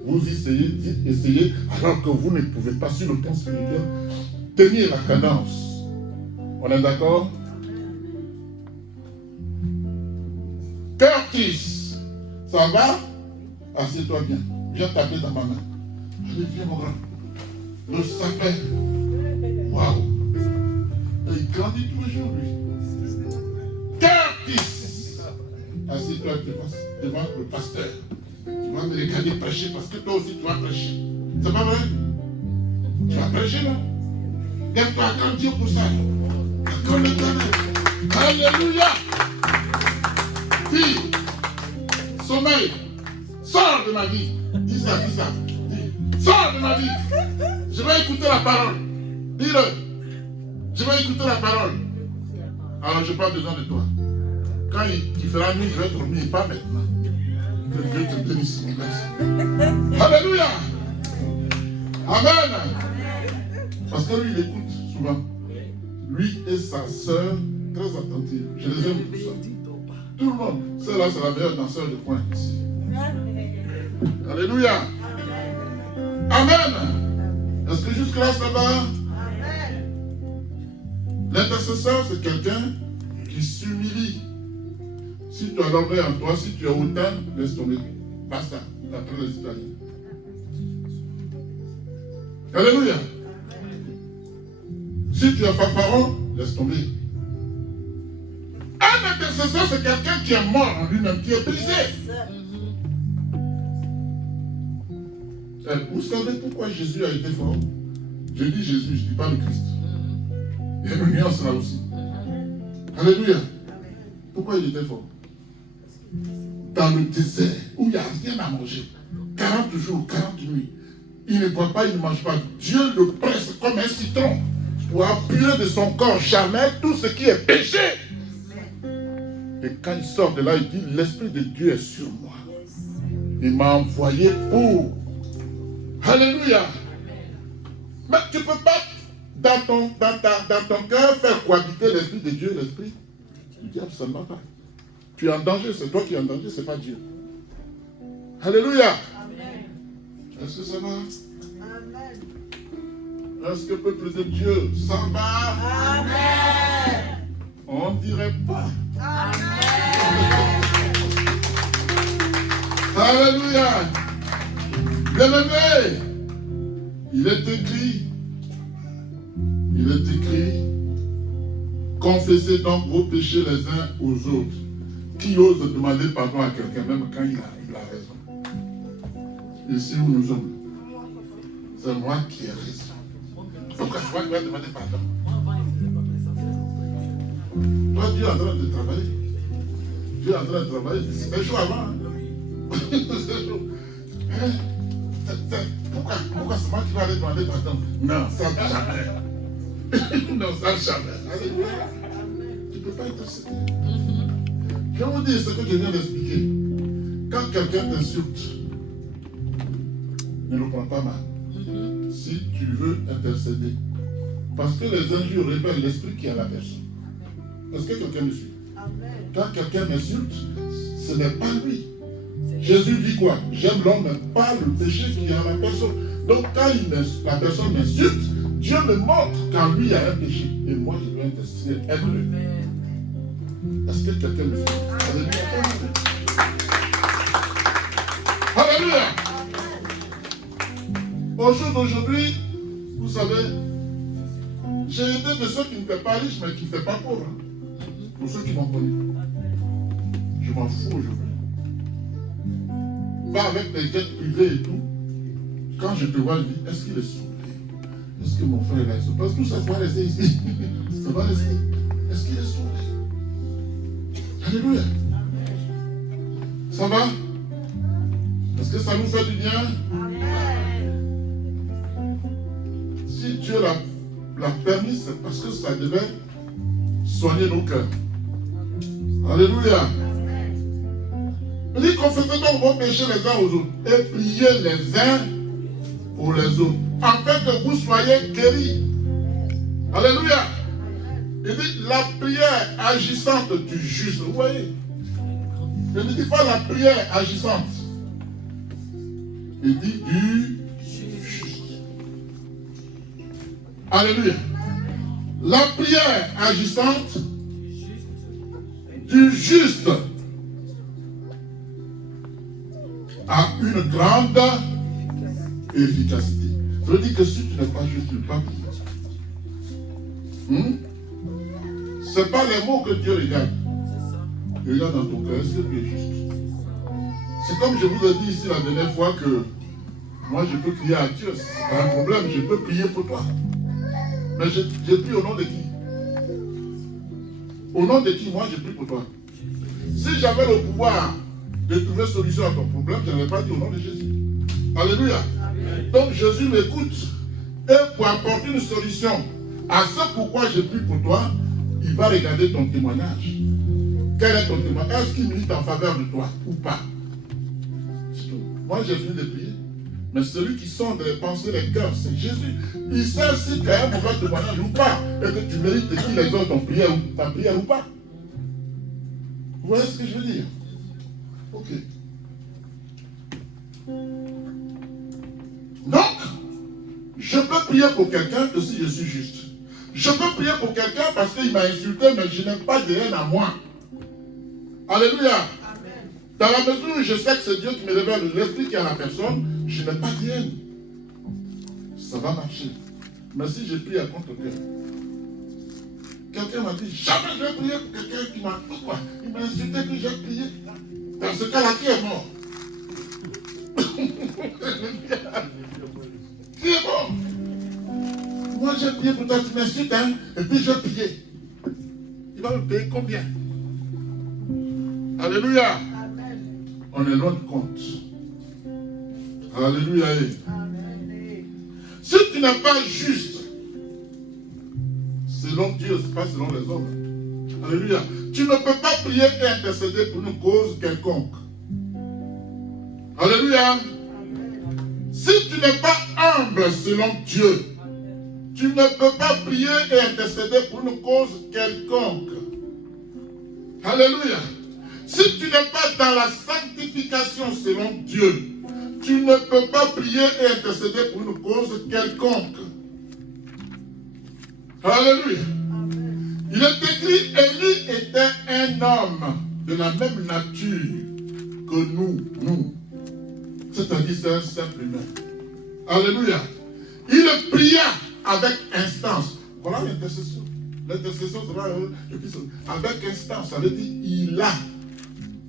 vous essayez, alors que vous ne pouvez pas, sur le plan spirituel, tenir la cadence. On est d'accord? Curtis, ça va? Assieds-toi bien. Viens taper dans ma main. Allez, viens mon grand. Le sapin. Waouh. Il grandit tous les jours, lui. Curtis. Assieds-toi devant le pasteur. Tu vas me regarder prêcher parce que toi aussi tu vas prêcher. C'est pas vrai? Tu vas prêcher là? Lève-toi, accorde Dieu pour ça. Accorde le tonnerre. Alléluia. Dis, sommeil, sors de ma vie. Dis ça. Dis, sors de ma vie. Je vais écouter la parole. Dis-le. Je vais écouter la parole. Alors je n'ai pas besoin de toi. Quand il fera nuit, je vais dormir, pas maintenant. Que Dieu te bénisse. Alléluia. Amen. Parce que lui, il écoute souvent. Lui et sa soeur, très attentive. Je les aime tous. Tout le monde. Celle-là, c'est la meilleure danseuse de coin ici. Alléluia. Amen. Est-ce que jusque-là, ça va? L'intercesseur, c'est quelqu'un qui s'humilie. Si tu as l'orgueil en toi, si tu as autant, laisse tomber. Basta. D'après les Italiens. Alléluia. Si tu as fanfaron, laisse tomber. Un intercesseur, c'est quelqu'un qui est mort en lui-même, qui est brisé. Vous savez pourquoi Jésus a été fort? Je dis Jésus, je ne dis pas le Christ. Il y a une nuance là aussi. Alléluia. Pourquoi il était fort? Dans le désert, où il n'y a rien à manger, 40 jours, 40 nuits, il ne boit pas, il ne mange pas. Dieu le presse comme un citron pour appuyer de son corps charnel tout ce qui est péché. Et quand il sort de là, il dit, l'Esprit de Dieu est sur moi. Il m'a envoyé pour... Alléluia. Mais tu ne peux pas, dans ton cœur, faire cohabiter l'Esprit de Dieu et l'Esprit du diable, ça ne va pas. Tu es en danger, c'est toi qui es en danger, ce n'est pas Dieu. Alléluia. Est-ce que ça va? Amen. Est-ce que le peuple de Dieu, ça va? Amen. On ne dirait pas. Amen. Alléluia. Bien-aimé, il est écrit, confessez donc vos péchés les uns aux autres. Qui ose demander pardon à quelqu'un, même quand il a raison? Ici où nous sommes, c'est moi qui ai raison. Pourquoi c'est moi qui vais demander pardon? Toi, Dieu est en train de travailler. Dieu est en train de travailler. C'était chaud avant. Hein? C'était chaud. Pourquoi c'est moi qui vais aller demander pardon? Non, ça jamais. Non, ça jamais. Alléluia. Tu ne peux pas intercéder. Je vais vous dire ce que je viens d'expliquer. Quand quelqu'un t'insulte, ne le prends pas mal. Si tu veux intercéder. Parce que les injures révèlent l'esprit qui est à la personne. Est-ce que quelqu'un me suit? Quand quelqu'un m'insulte, ce n'est pas lui. Jésus dit quoi? J'aime l'homme, mais pas le péché qui est en la personne. Donc quand la personne m'insulte, Dieu me montre qu'en lui il y a un péché. Et moi je dois intercéder, être-le. Est-ce que quelqu'un me suit? Alléluia. Au jour d'aujourd'hui, vous savez, j'ai été de ceux qui n'étaient pas riches, mais qui n'étaient pas pauvres. Pour ceux qui m'ont connu. Je m'en fous aujourd'hui. Pas avec des jets privés et tout. Quand je te vois, je dis, est-ce qu'il est sauvé? Est-ce que mon frère est sauvé? Parce que tout ça va rester ici. Ça va rester. Est-ce qu'il est sauvé? Alléluia. Ça va? Est-ce que ça nous fait du bien? Si Dieu l'a permis, c'est parce que ça devait soigner nos cœurs. Alléluia. Il dit, confessez donc vos péchés les uns aux autres et priez les uns pour les autres, afin que vous soyez guéris. Alléluia. Il dit, la prière agissante du juste. Vous voyez? Il ne dit pas la prière agissante. Il dit du juste. Alléluia. La prière agissante du juste a une grande efficacité. Je veux dire que si tu n'es pas juste, tu ne peux pas prier. Ce n'est pas les mots que Dieu regarde. Il regarde dans ton cœur. Est-ce que tu es juste? C'est comme je vous ai dit ici la dernière fois que moi je peux prier à Dieu. C'est pas un problème, je peux prier pour toi. Mais je prie au nom de qui? Au nom de qui? Moi je prie pour toi. Si j'avais le pouvoir de trouver solution à ton problème, je n'aurais pas dit au nom de Jésus. Alléluia. Amen. Donc Jésus m'écoute. Et pour apporter une solution à ce pourquoi je prie pour toi, il va regarder ton témoignage. Quel est ton témoignage? Est-ce qu'il milite en faveur de toi ou pas? C'est tout. Moi j'ai fini de prier. Mais celui qui sonde les pensées, les cœurs, c'est Jésus. Il sait si tu as un mauvais témoignage ou pas. Et que tu mérites de qui les autres ont prié ta prière ou pas. Vous voyez ce que je veux dire? Ok. Donc, je peux prier pour quelqu'un que si je suis juste. Je peux prier pour quelqu'un parce qu'il m'a insulté, mais je n'ai pas de haine à moi. Alléluia. Amen. Dans la mesure où je sais que c'est Dieu qui me révèle l'esprit qui est à la personne, je n'ai pas de haine. Ça va marcher. Mais si je prie à contre-cœur, quelqu'un m'a dit, jamais je vais prier pour quelqu'un qui m'a... Pourquoi? Il m'a insulté que j'ai prié. Dans ce cas-là, qui est mort? Qui est mort? Moi, j'ai prié pour toi, tu m'insultes, hein? Et puis j'ai prié. Il va me payer combien? Alléluia. Amen. On est loin de compte. Alléluia. Amen. Si tu n'es pas juste, selon Dieu, ce n'est pas selon les hommes. Alléluia. Tu ne peux pas prier et intercéder pour une cause quelconque. Alléluia. Amen. Si tu n'es pas humble selon Dieu, tu ne peux pas prier et intercéder pour une cause quelconque. Alléluia. Si tu n'es pas dans la sanctification selon Dieu, tu ne peux pas prier et intercéder pour une cause quelconque. Alléluia. Amen. Il est écrit, Élie était un homme de la même nature que nous. C'est-à-dire c'est un simple humain. Alléluia. Il pria avec instance. Voilà l'intercession. L'intercession sera avec instance. Ça veut dire il a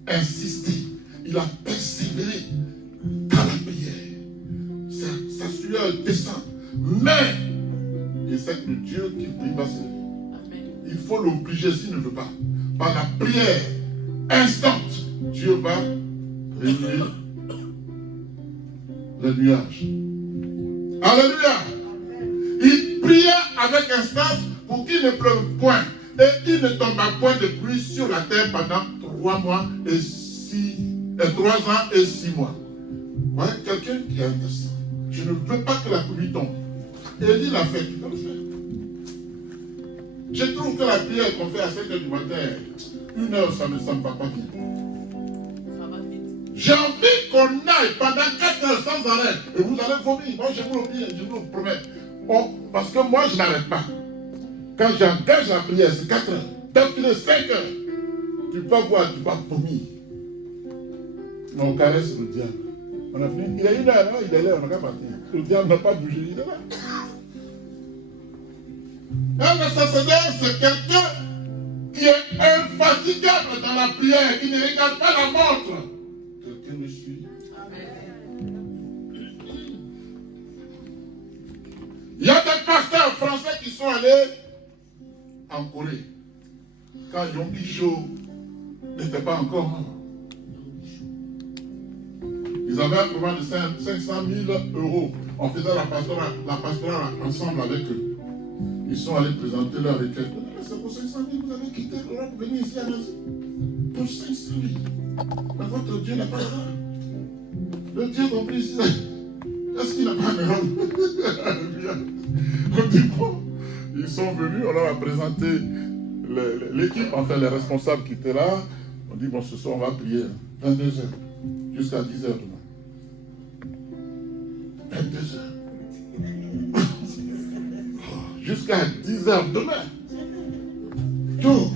insisté. Il a persévéré dans la prière. Sa sueur descend. Mais il sait que le Dieu qui prie va se lever. Il faut l'obliger s'il ne veut pas. Par la prière instante, Dieu va réunir les nuages. Alléluia. Il pria avec instance pour qu'il ne pleuve point et il ne tomba point de pluie sur la terre pendant 3 mois et 3 ans et 6 mois. Voilà quelqu'un qui a intercédé. Je ne veux pas que la pluie tombe. Élie l'a fait, tu peux le faire. Je trouve que la prière qu'on fait à 5h du matin, 1h, ça ne me semble pas bien. J'ai envie qu'on aille pendant 4 heures sans arrêt. Et vous allez vomir. Moi, je vous le dis, je vous le promets. Oh, parce que moi, je n'arrête pas. Quand j'engage la prière, c'est 4 heures. D'affilée 5 heures. Tu vas voir, tu vas vomir. On caresse le diable. On a fini. Il a une heure, il est là, on n'a qu'à partir. Le diable n'a pas bougé, il est là. Un intercesseur, c'est quelqu'un qui est infatigable dans la prière, qui ne regarde pas la montre. Quelqu'un me suit. Il y a des pasteurs français qui sont allés en Corée. Quand Yom Kippur n'était pas encore mort. Ils avaient un programme de 500 000 euros. On faisait la pastorale ensemble avec eux. Ils sont allés présenter leur requête. C'est pour 500 000, vous avez quitté l'Europe pour venir ici à Nazi. Pour 500 000. Mais votre Dieu n'a pas d'erreur. Le Dieu compris ici. Est-ce qu'il n'a pas d'erreur? On dit bon. Ils sont venus, on leur a présenté l'équipe, enfin les responsables qui étaient là. On dit bon, ce soir on va prier 22h jusqu'à 10h demain. 22h. Jusqu'à 10h demain. Tout.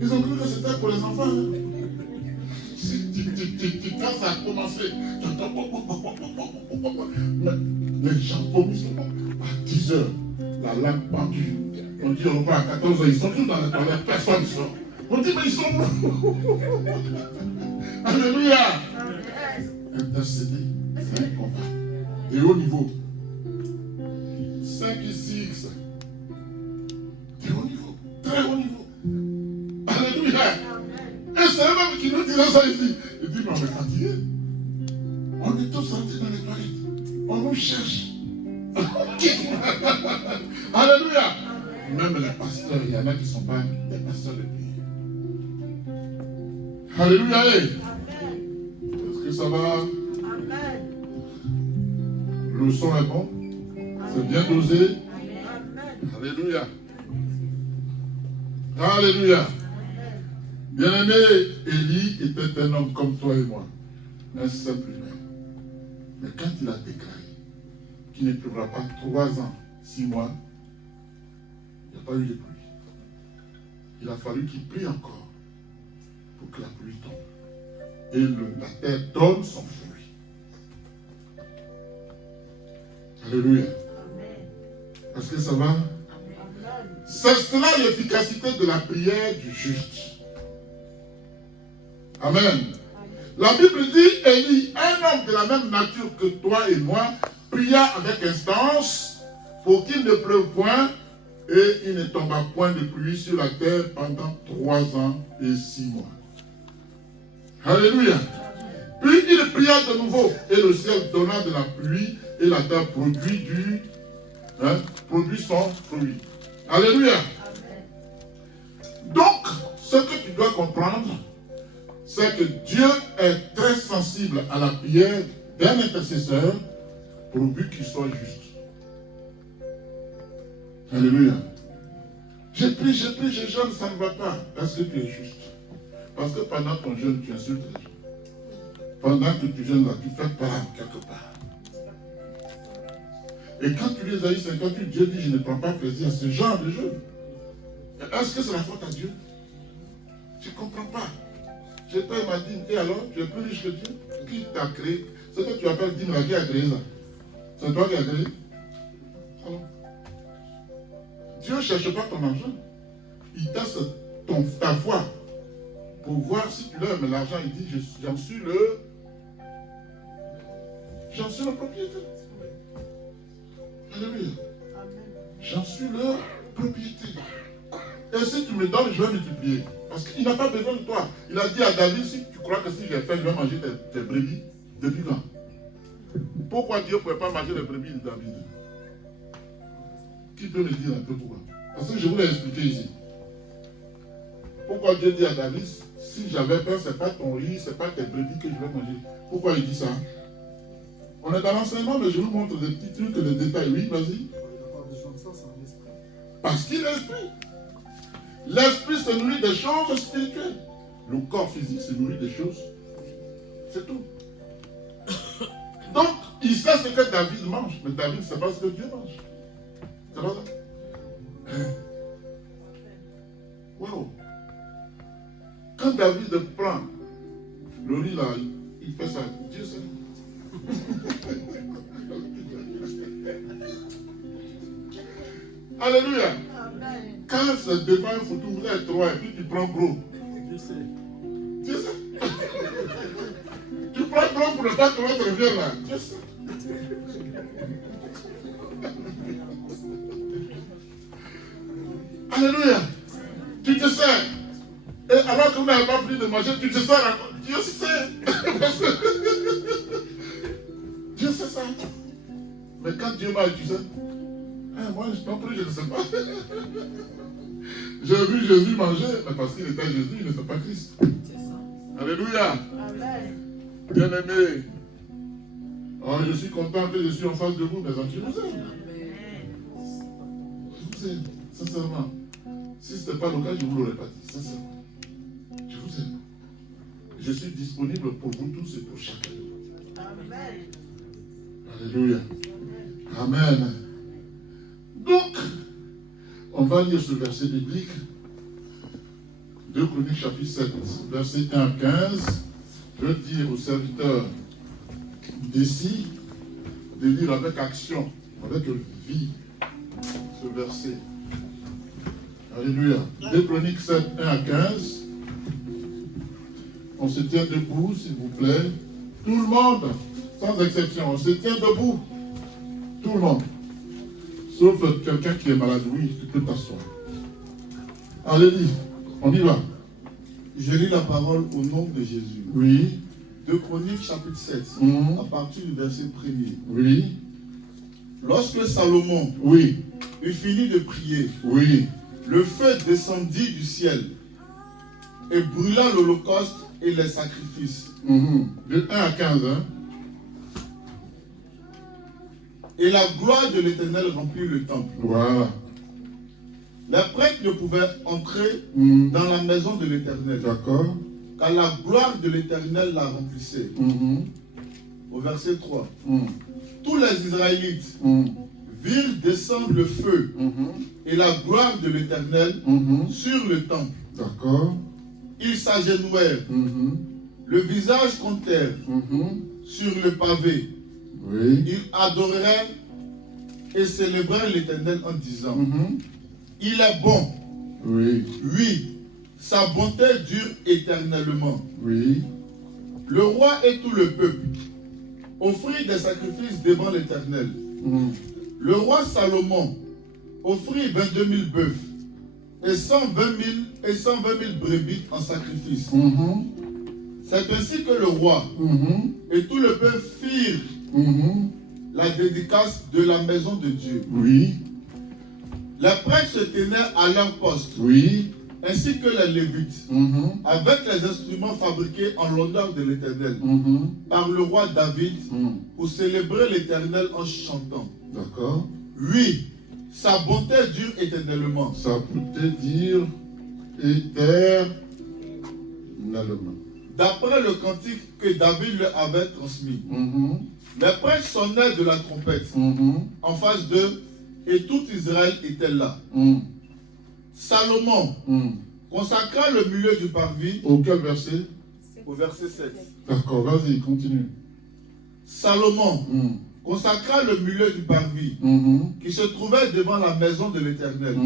Ils ont cru que c'était pour les enfants. Quand ça a commencé, les gens vomissent à 10h. La lampe pendue. On dit on va à 14h, ils sont tous dans les toilettes, personne ne sort. On dit mais ils sont où? Alléluia. Intercéder, c'est un combat. Et au niveau 5 et 6, très haut niveau, très haut niveau. Alléluia. Et c'est eux-mêmes qui nous disent ça ici. Ils disent mais on est fatigué. On est tous sortis dans les toilettes. On nous cherche. Alléluia. Même les pasteurs, il y en a qui ne sont pas des pasteurs de prière. Alléluia. Est-ce que ça va? Amen. Le son est bon? C'est bien dosé? Amen. Alléluia. Alléluia. Bien-aimé, Élie était un homme comme toi et moi. Un simple humain. Mais quand il a déclaré qu'il ne pleuvra pas 3 ans, 6 mois, il n'y a pas eu de pluie. Il a fallu qu'il prie encore pour que la pluie tombe. Et la terre donne son fruit. Alléluia. Est-ce que ça va? C'est cela l'efficacité de la prière du juste. Amen. La Bible dit, Élie, un homme de la même nature que toi et moi, pria avec instance pour qu'il ne pleuve point et il ne tomba point de pluie sur la terre pendant 3 ans et 6 mois. Alléluia. Puis il pria de nouveau et le ciel donna de la pluie et la terre produit son fruit. Alléluia. Donc, ce que tu dois comprendre, c'est que Dieu est très sensible à la prière d'un intercesseur pourvu qu'il soit juste. Alléluia. Je prie, je jeûne, ça ne va pas. Est-ce que tu es juste? Parce que pendant ton jeûne, tu insultes les gens. Pendant que tu jeûnes là, tu fais peur quelque part. Et quand tu lis Isaïe 58, Dieu dit, je ne prends pas plaisir à ce genre de jeûne. Est-ce que c'est la faute à Dieu? Je ne comprends pas. Je paye ma dîme. Et alors, tu es plus riche que Dieu? Qui t'a créé? Ce que tu appelles dîme là, qui a créé ça? C'est toi qui as créé? Alors, Dieu ne cherche pas ton argent. Il teste ta foi pour voir si tu l'aimes. L'argent, il dit, j'en suis le propriétaire. Alléluia. J'en suis le propriétaire. Et si tu me donnes, je vais multiplier. Parce qu'il n'a pas besoin de toi. Il a dit à David, si tu crois que si j'ai faim, je vais manger tes brebis, depuis quand? Pourquoi Dieu ne pouvait pas manger les brebis de David? Qui peut me dire un peu pourquoi? Parce que je vous l'ai expliqué ici. Pourquoi Dieu dit à David, si j'avais faim, ce n'est pas ton riz, ce n'est pas tes brebis que je vais manger. Pourquoi il dit ça? On est dans l'enseignement, mais je vous montre des petits trucs, des détails. Oui, vas-y. Parce qu'il est esprit. L'esprit se nourrit des choses spirituelles. Le corps physique se nourrit des choses. C'est tout. Donc, il sait ce que David mange, mais David ne sait pas ce que Dieu mange. C'est pas ça? Wow. Quand David prend le riz là, il fait ça. Dieu sait. Alléluia. Quand c'est devant un photo, vous êtes trois et puis tu prends gros. Dieu sait. Dieu sait. Tu prends gros pour le temps que l'autre revienne là. Dieu sait. Alléluia. Tu te sers. Et alors que vous n'avez pas fini de manger, tu te sers encore. Dieu sait. Dieu sait ça. Mais quand Dieu m'a dit ça, moi non plus je ne sais pas. J'ai vu Jésus manger, mais parce qu'il était Jésus, il n'était pas Christ. Alléluia. Bien-aimé. Oh, je suis content que je suis en face de vous, mes amis. Je vous aime. Je vous aime, sincèrement. Si ce n'était pas le cas, je ne vous l'aurais pas dit, sincèrement. Je vous aime. Je suis disponible pour vous tous et pour chacun de vous. Amen. Alléluia. Amen. Donc, on va lire ce verset biblique. 2 Chroniques chapitre 7, verset 1 à 15. Je veux dire aux serviteurs d'ici de lire avec action, avec vie, ce verset. Alléluia. 2 Chroniques 7, 1 à 15. On se tient debout, s'il vous plaît. Tout le monde, sans exception, on se tient debout. Tout le monde. Sauf quelqu'un qui est malade. Oui, tu peux t'asseoir. Allez-y, on y va. Je lis la parole au nom de Jésus. Oui. 2 Chroniques chapitre 7, à partir du verset 1er. Oui. Lorsque Salomon Oui. eut fini de prier, Oui. le feu descendit du ciel et brûla l'holocauste et les sacrifices. De 1 à 15, hein. Et la gloire de l'Éternel remplit le temple. Voilà. Les prêtres ne pouvaient entrer dans la maison de l'Éternel, D'accord. car la gloire de l'Éternel la remplissait. Au verset 3. Tous les Israélites virent descendre le feu et la gloire de l'Éternel sur le temple. D'accord. Ils s'agenouillèrent, le visage contre terre, sur le pavé. Oui. Ils adorèrent et célébrèrent l'Éternel en disant, il est bon. Oui. Oui, sa bonté dure éternellement. Oui. Le roi et tout le peuple offrirent des sacrifices devant l'Éternel. Le roi Salomon offrit 22 000 bœufs et 120 000 brebis en sacrifice. C'est ainsi que le roi et tout le peuple firent la dédicace de la maison de Dieu. Oui. Les prêtres se tenaient à leur poste, Oui. ainsi que les Lévites, avec les instruments fabriqués en l'honneur de l'Éternel, par le roi David, pour célébrer l'Éternel en chantant. D'accord. Oui, sa bonté dure éternellement. Ça peut dire éternellement. D'après le cantique que David leur avait transmis. Les prêtres sonnaient de la trompette en face d'eux et tout Israël était là. Salomon consacra le milieu du parvis. Auquel verset? Au verset 7. D'accord, vas-y, continue. Salomon consacra le milieu du parvis qui se trouvait devant la maison de l'Éternel.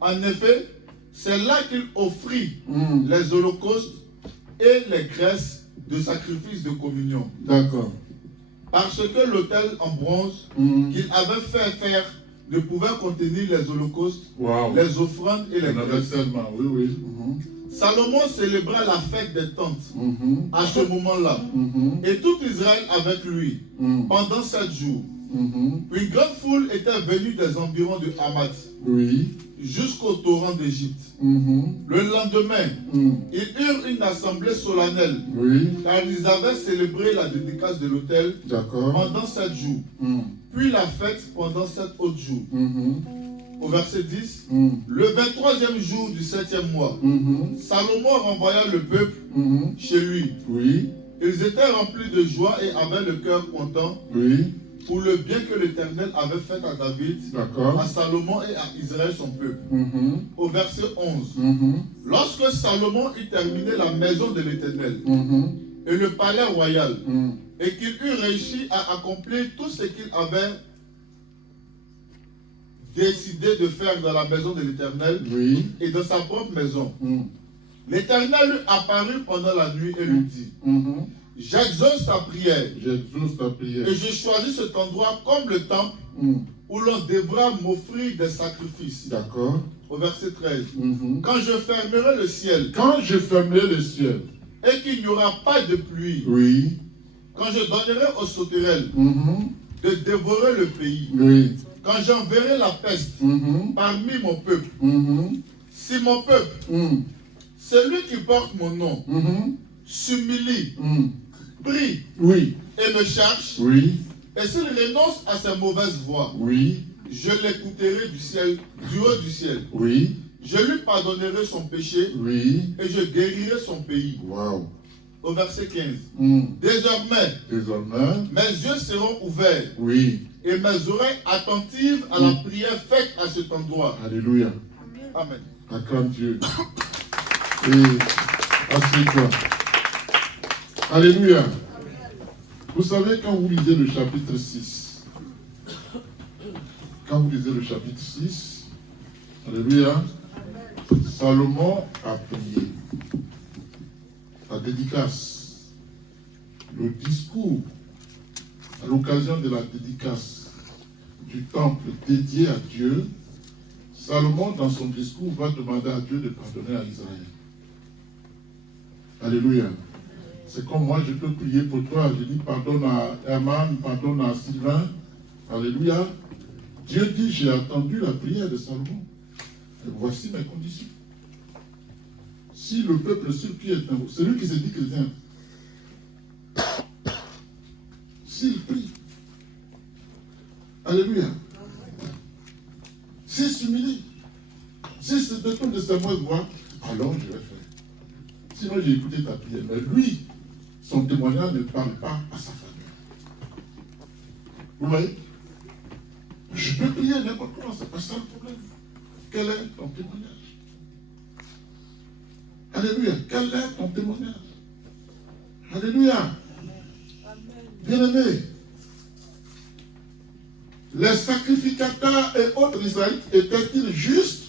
En effet, c'est là qu'il offrit les holocaustes et les graisses de sacrifice de communion. D'accord. Parce que l'autel en bronze qu'il avait fait faire ne pouvait contenir les holocaustes, les offrandes et les graisses. Oui, oui. Salomon célébra la fête des tentes à ce moment-là. Et tout Israël avec lui pendant 7 jours. Une grande foule était venue des environs de Hamath Oui. jusqu'au torrent d'Égypte. Le lendemain, ils eurent une assemblée solennelle Oui. car ils avaient célébré la dédicace de l'autel D'accord. pendant 7 jours, puis la fête pendant 7 autres jours. Au verset 10, le 23e jour du 7e mois, Salomon renvoya le peuple chez lui. Oui. Ils étaient remplis de joie et avaient le cœur content Oui. pour le bien que l'Éternel avait fait à David, D'accord. à Salomon et à Israël son peuple. Au verset 11, lorsque Salomon eut terminé la maison de l'Éternel et le palais royal, et qu'il eut réussi à accomplir tout ce qu'il avait décidé de faire dans la maison de l'Éternel Oui. et dans sa propre maison, l'Éternel lui apparut pendant la nuit et lui dit, j'exauce ta prière J'exauce ta prière. et je choisis cet endroit comme le temple où l'on devra m'offrir des sacrifices. D'accord. Au verset 13, quand je fermerai le ciel Quand je fermerai le ciel. et qu'il n'y aura pas de pluie, Oui. quand je donnerai aux sauterelles de dévorer le pays, Oui. quand j'enverrai la peste parmi mon peuple, si mon peuple, celui qui porte mon nom, s'humilie, prie Oui. et me cherche, Oui. et s'il renonce à ses mauvaises voies, Oui. je l'écouterai du ciel, du haut du ciel. Oui. Je lui pardonnerai son péché Oui. et je guérirai son pays. Wow. Au verset 15. Désormais, Désormais. mes yeux seront ouverts Oui. et mes oreilles attentives à la prière faite à cet endroit. Alléluia. Amen. Acclame Dieu. Et assieds-toi. Alléluia. Vous savez, quand vous lisez le chapitre 6, Alléluia, Salomon a prié. La dédicace, le discours, à l'occasion de la dédicace du temple dédié à Dieu, Salomon, dans son discours, va demander à Dieu de pardonner à Israël. Alléluia. C'est comme moi, je peux prier pour toi. Je dis pardonne à Herman, pardonne à Sylvain. Alléluia. Dieu dit, j'ai attendu la prière de Salomon. Et voici mes conditions. Si le peuple sur qui est un... Celui qui se dit chrétien, s'il prie, alléluia, s'il s'humilie, s'il se détourne de sa mauvaise voie, alors je vais faire. Sinon, j'ai écouté ta prière. Mais lui, son témoignage ne parle pas à sa famille. Vous voyez? Je peux prier n'importe comment, c'est pas ça le problème. Quel est ton témoignage? Alléluia. Quel est ton témoignage? Alléluia. Bien-aimés, les sacrificateurs et autres Israélites étaient-ils justes?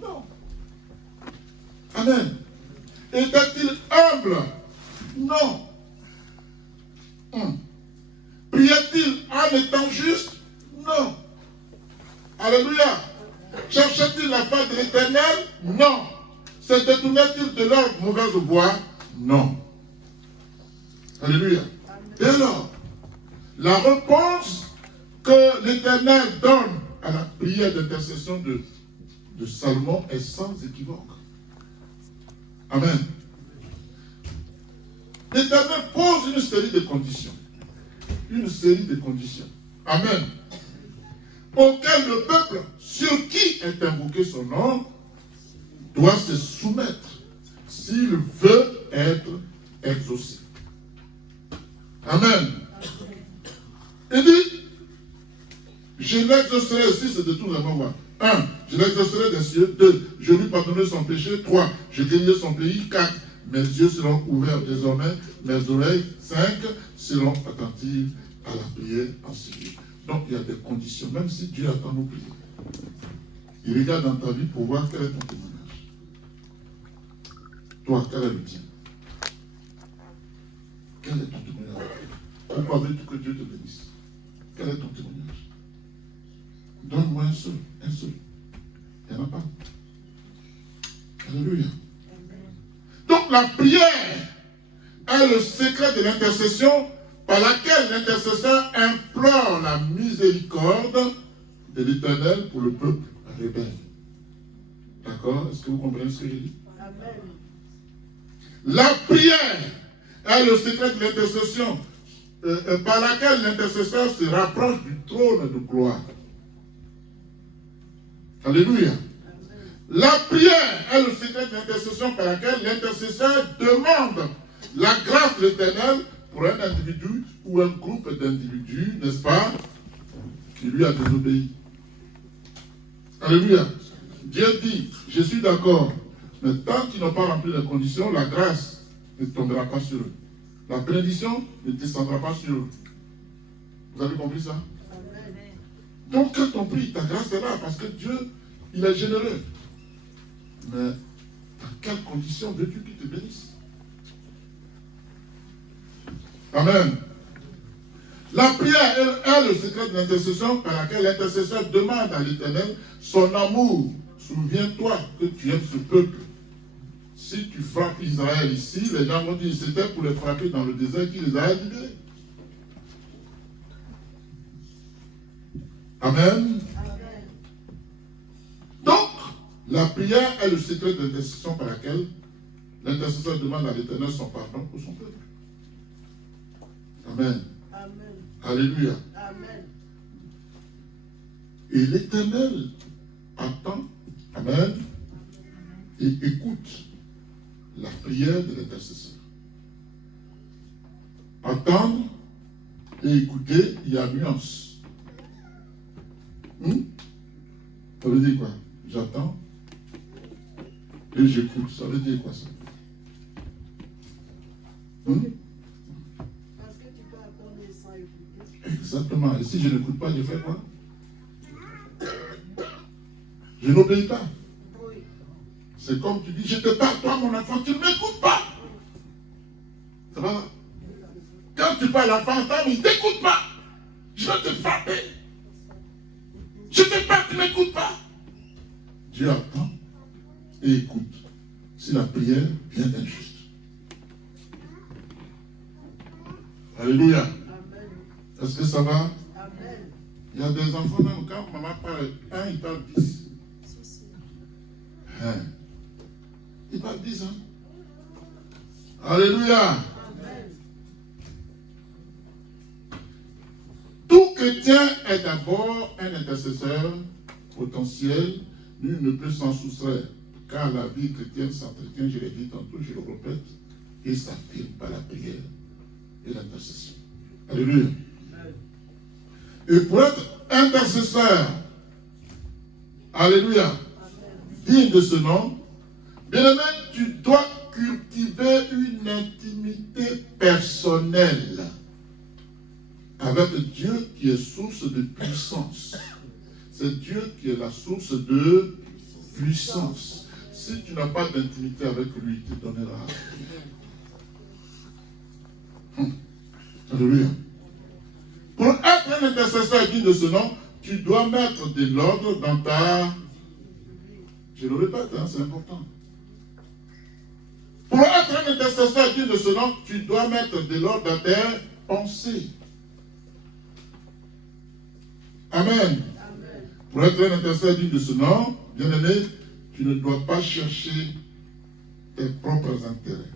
Non. Amen. Étaient-ils humbles? Non. Priaient-ils en étant justes? Non. Alléluia. Cherchaient-ils la face de l'Éternel? Non. Se détournaient-ils de leur mauvaise voie? Non. Alléluia. Et alors, la réponse que l'Éternel donne à la prière d'intercession de Salomon est sans équivoque. Amen. L'Éternel pose une série de conditions. Une série de conditions. Amen. Auquel le peuple, sur qui est invoqué son nom, doit se soumettre s'il veut être exaucé. Amen. Il dit, je l'exaucerai aussi, c'est de tout d'abord voir. 1. Je l'exaucerai des cieux. 2. Je lui pardonnerai son péché. 3. Je guérirai son pays. 4. Mes yeux seront ouverts désormais. Mes oreilles, 5, seront attentives à la prière en ce lieu. Donc il y a des conditions, même si Dieu attend nos prières. Il regarde dans ta vie pour voir quel est ton témoignage. Toi, quel est le tien? Quel est ton témoignage? Pourquoi veux-tu que Dieu te bénisse? Quel est ton témoignage? Donne-moi un seul, un seul. Il n'y en a pas. Alléluia. Donc la prière est le secret de l'intercession par laquelle l'intercesseur implore la mise miséricorde de l'Éternel pour le peuple rebelle. D'accord? Est-ce que vous comprenez ce que je dis? Amen. La prière est le secret de l'intercession par laquelle l'intercesseur se rapproche du trône de gloire. Alléluia. La prière est le secret de l'intercession par laquelle l'intercesseur demande la grâce de l'Éternel pour un individu ou un groupe d'individus, n'est-ce pas, qui lui a désobéi. Alléluia. Dieu dit, je suis d'accord, mais tant qu'ils n'ont pas rempli les conditions, la grâce ne tombera pas sur eux. La bénédiction ne descendra pas sur eux. Vous avez compris ça? Amen. Donc quand on prie, ta grâce est là, parce que Dieu, il est généreux. Mais dans quelles conditions veux-tu qu'il te bénisse? Amen. La prière est le secret de l'intercession par laquelle l'intercesseur demande à l'Éternel son amour. Souviens-toi que tu aimes ce peuple. Si tu frappes Israël ici, les gens vont dire c'était pour les frapper dans le désert qui les a libérés. Amen. Amen. Donc, la prière est le secret de l'intercession par laquelle l'intercesseur demande à l'Éternel son pardon pour son peuple. Amen. Amen. Alléluia. Amen. Et l'Éternel attend, amen, et écoute la prière de l'intercesseur. Attendre et écouter, il y a nuance. Ça veut dire quoi? J'attends et j'écoute. Ça veut dire quoi ça? Parce que tu peux attendre sans écouter. Exactement. Et si je n'écoute pas, je fais quoi? Je n'obéis pas. Oui. C'est comme tu dis, je te parle, toi mon enfant, tu ne m'écoutes pas. Ça va? Quand tu parles à l'enfant, il ne t'écoute pas. Je vais te frapper. Je te parle, tu ne m'écoutes pas. Dieu attend et écoute si la prière vient injuste. Alléluia. Amen. Est-ce que ça va? Amen. Il y a des enfants, même quand maman parle 1, il parle 10. Il parle 10, hein? Alléluia. Amen. Tout chrétien est d'abord un intercesseur potentiel. Nul ne peut s'en soustraire. Car la vie chrétienne s'entretient, je l'ai dit tantôt, je le répète, et s'affirme par la prière et l'intercession. Alléluia. Et pour être intercesseur, alléluia, digne de ce nom, bien-aimé, tu dois cultiver une intimité personnelle avec Dieu qui est source de puissance. C'est Dieu qui est la source de puissance. Si tu n'as pas d'intimité avec lui, il te donnera. Alléluia. Pour être un intercesseur digne de ce nom, tu dois mettre de l'ordre dans ta... Je le répète, hein, c'est important. Pour être un intercesseur digne de ce nom, tu dois mettre de l'ordre dans tes pensées. Amen. Amen. Pour être un intercesseur digne de ce nom, bien-aimé, tu ne dois pas chercher tes propres intérêts,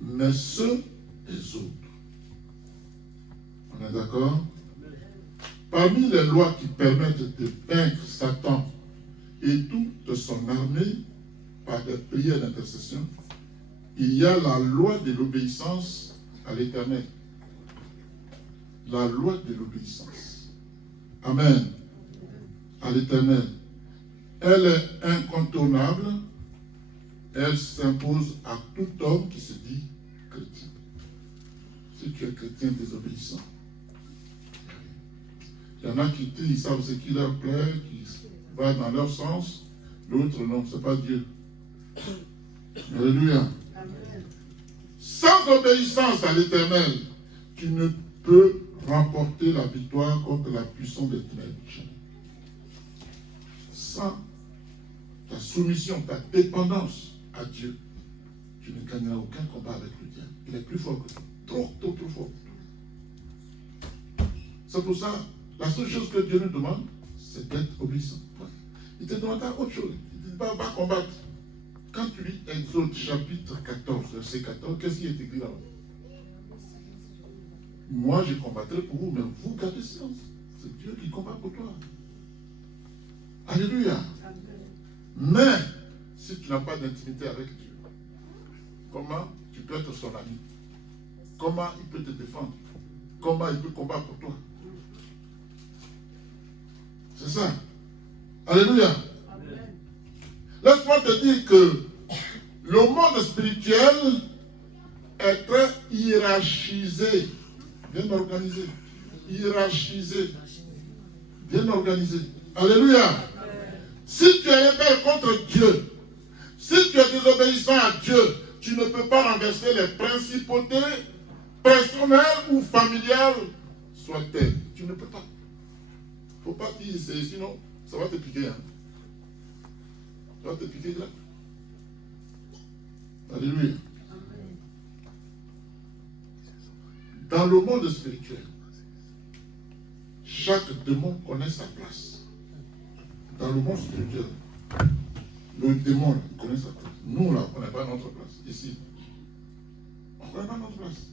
mais ceux des autres. On est d'accord? Parmi les lois qui permettent de vaincre Satan et toute son armée par des prières d'intercession, il y a la loi de l'obéissance à l'Éternel. La loi de l'obéissance. Amen. À l'Éternel. Elle est incontournable. Elle s'impose à tout homme qui se dit chrétien. Si tu es chrétien désobéissant. Il y en a qui ils savent ce qui leur plaît, qui va dans leur sens. L'autre, non, ce n'est pas Dieu. Alléluia. Amen. Sans obéissance à l'Éternel, tu ne peux remporter la victoire contre la puissance des ténèbres. Sans ta soumission, ta dépendance à Dieu, tu ne gagneras aucun combat avec le diable. Il est plus fort que toi. Trop fort. C'est pour ça, la seule chose que Dieu nous demande, c'est d'être obéissant. Il te demande autre chose. Il te dit pas, va combattre. Quand tu lis Exode chapitre 14, verset 14, qu'est-ce qui est écrit là-bas? Moi, je combattrai pour vous, mais vous gardez silence. C'est Dieu qui combat pour toi. Alléluia. Mais, si tu n'as pas d'intimité avec Dieu, comment tu peux être son ami? Comment il peut te défendre? Comment il peut combattre pour toi? C'est ça. Alléluia. Laisse-moi te dire que le monde spirituel est très hiérarchisé, bien organisé, hiérarchisé, bien organisé. Alléluia. Si tu es rebelle contre Dieu, si tu es désobéissant à Dieu, tu ne peux pas renverser les principautés personnelles ou familiales, soit-elles. Tu ne peux pas. Il ne faut pas dire, sinon ça va te piquer. Hein. Ça va te piquer là. Alléluia. Dans le monde spirituel, chaque démon connaît sa place. Dans le monde spirituel, le démon connaît sa place. Nous, là, on n'a pas notre place. Ici, on ne connaît pas notre place.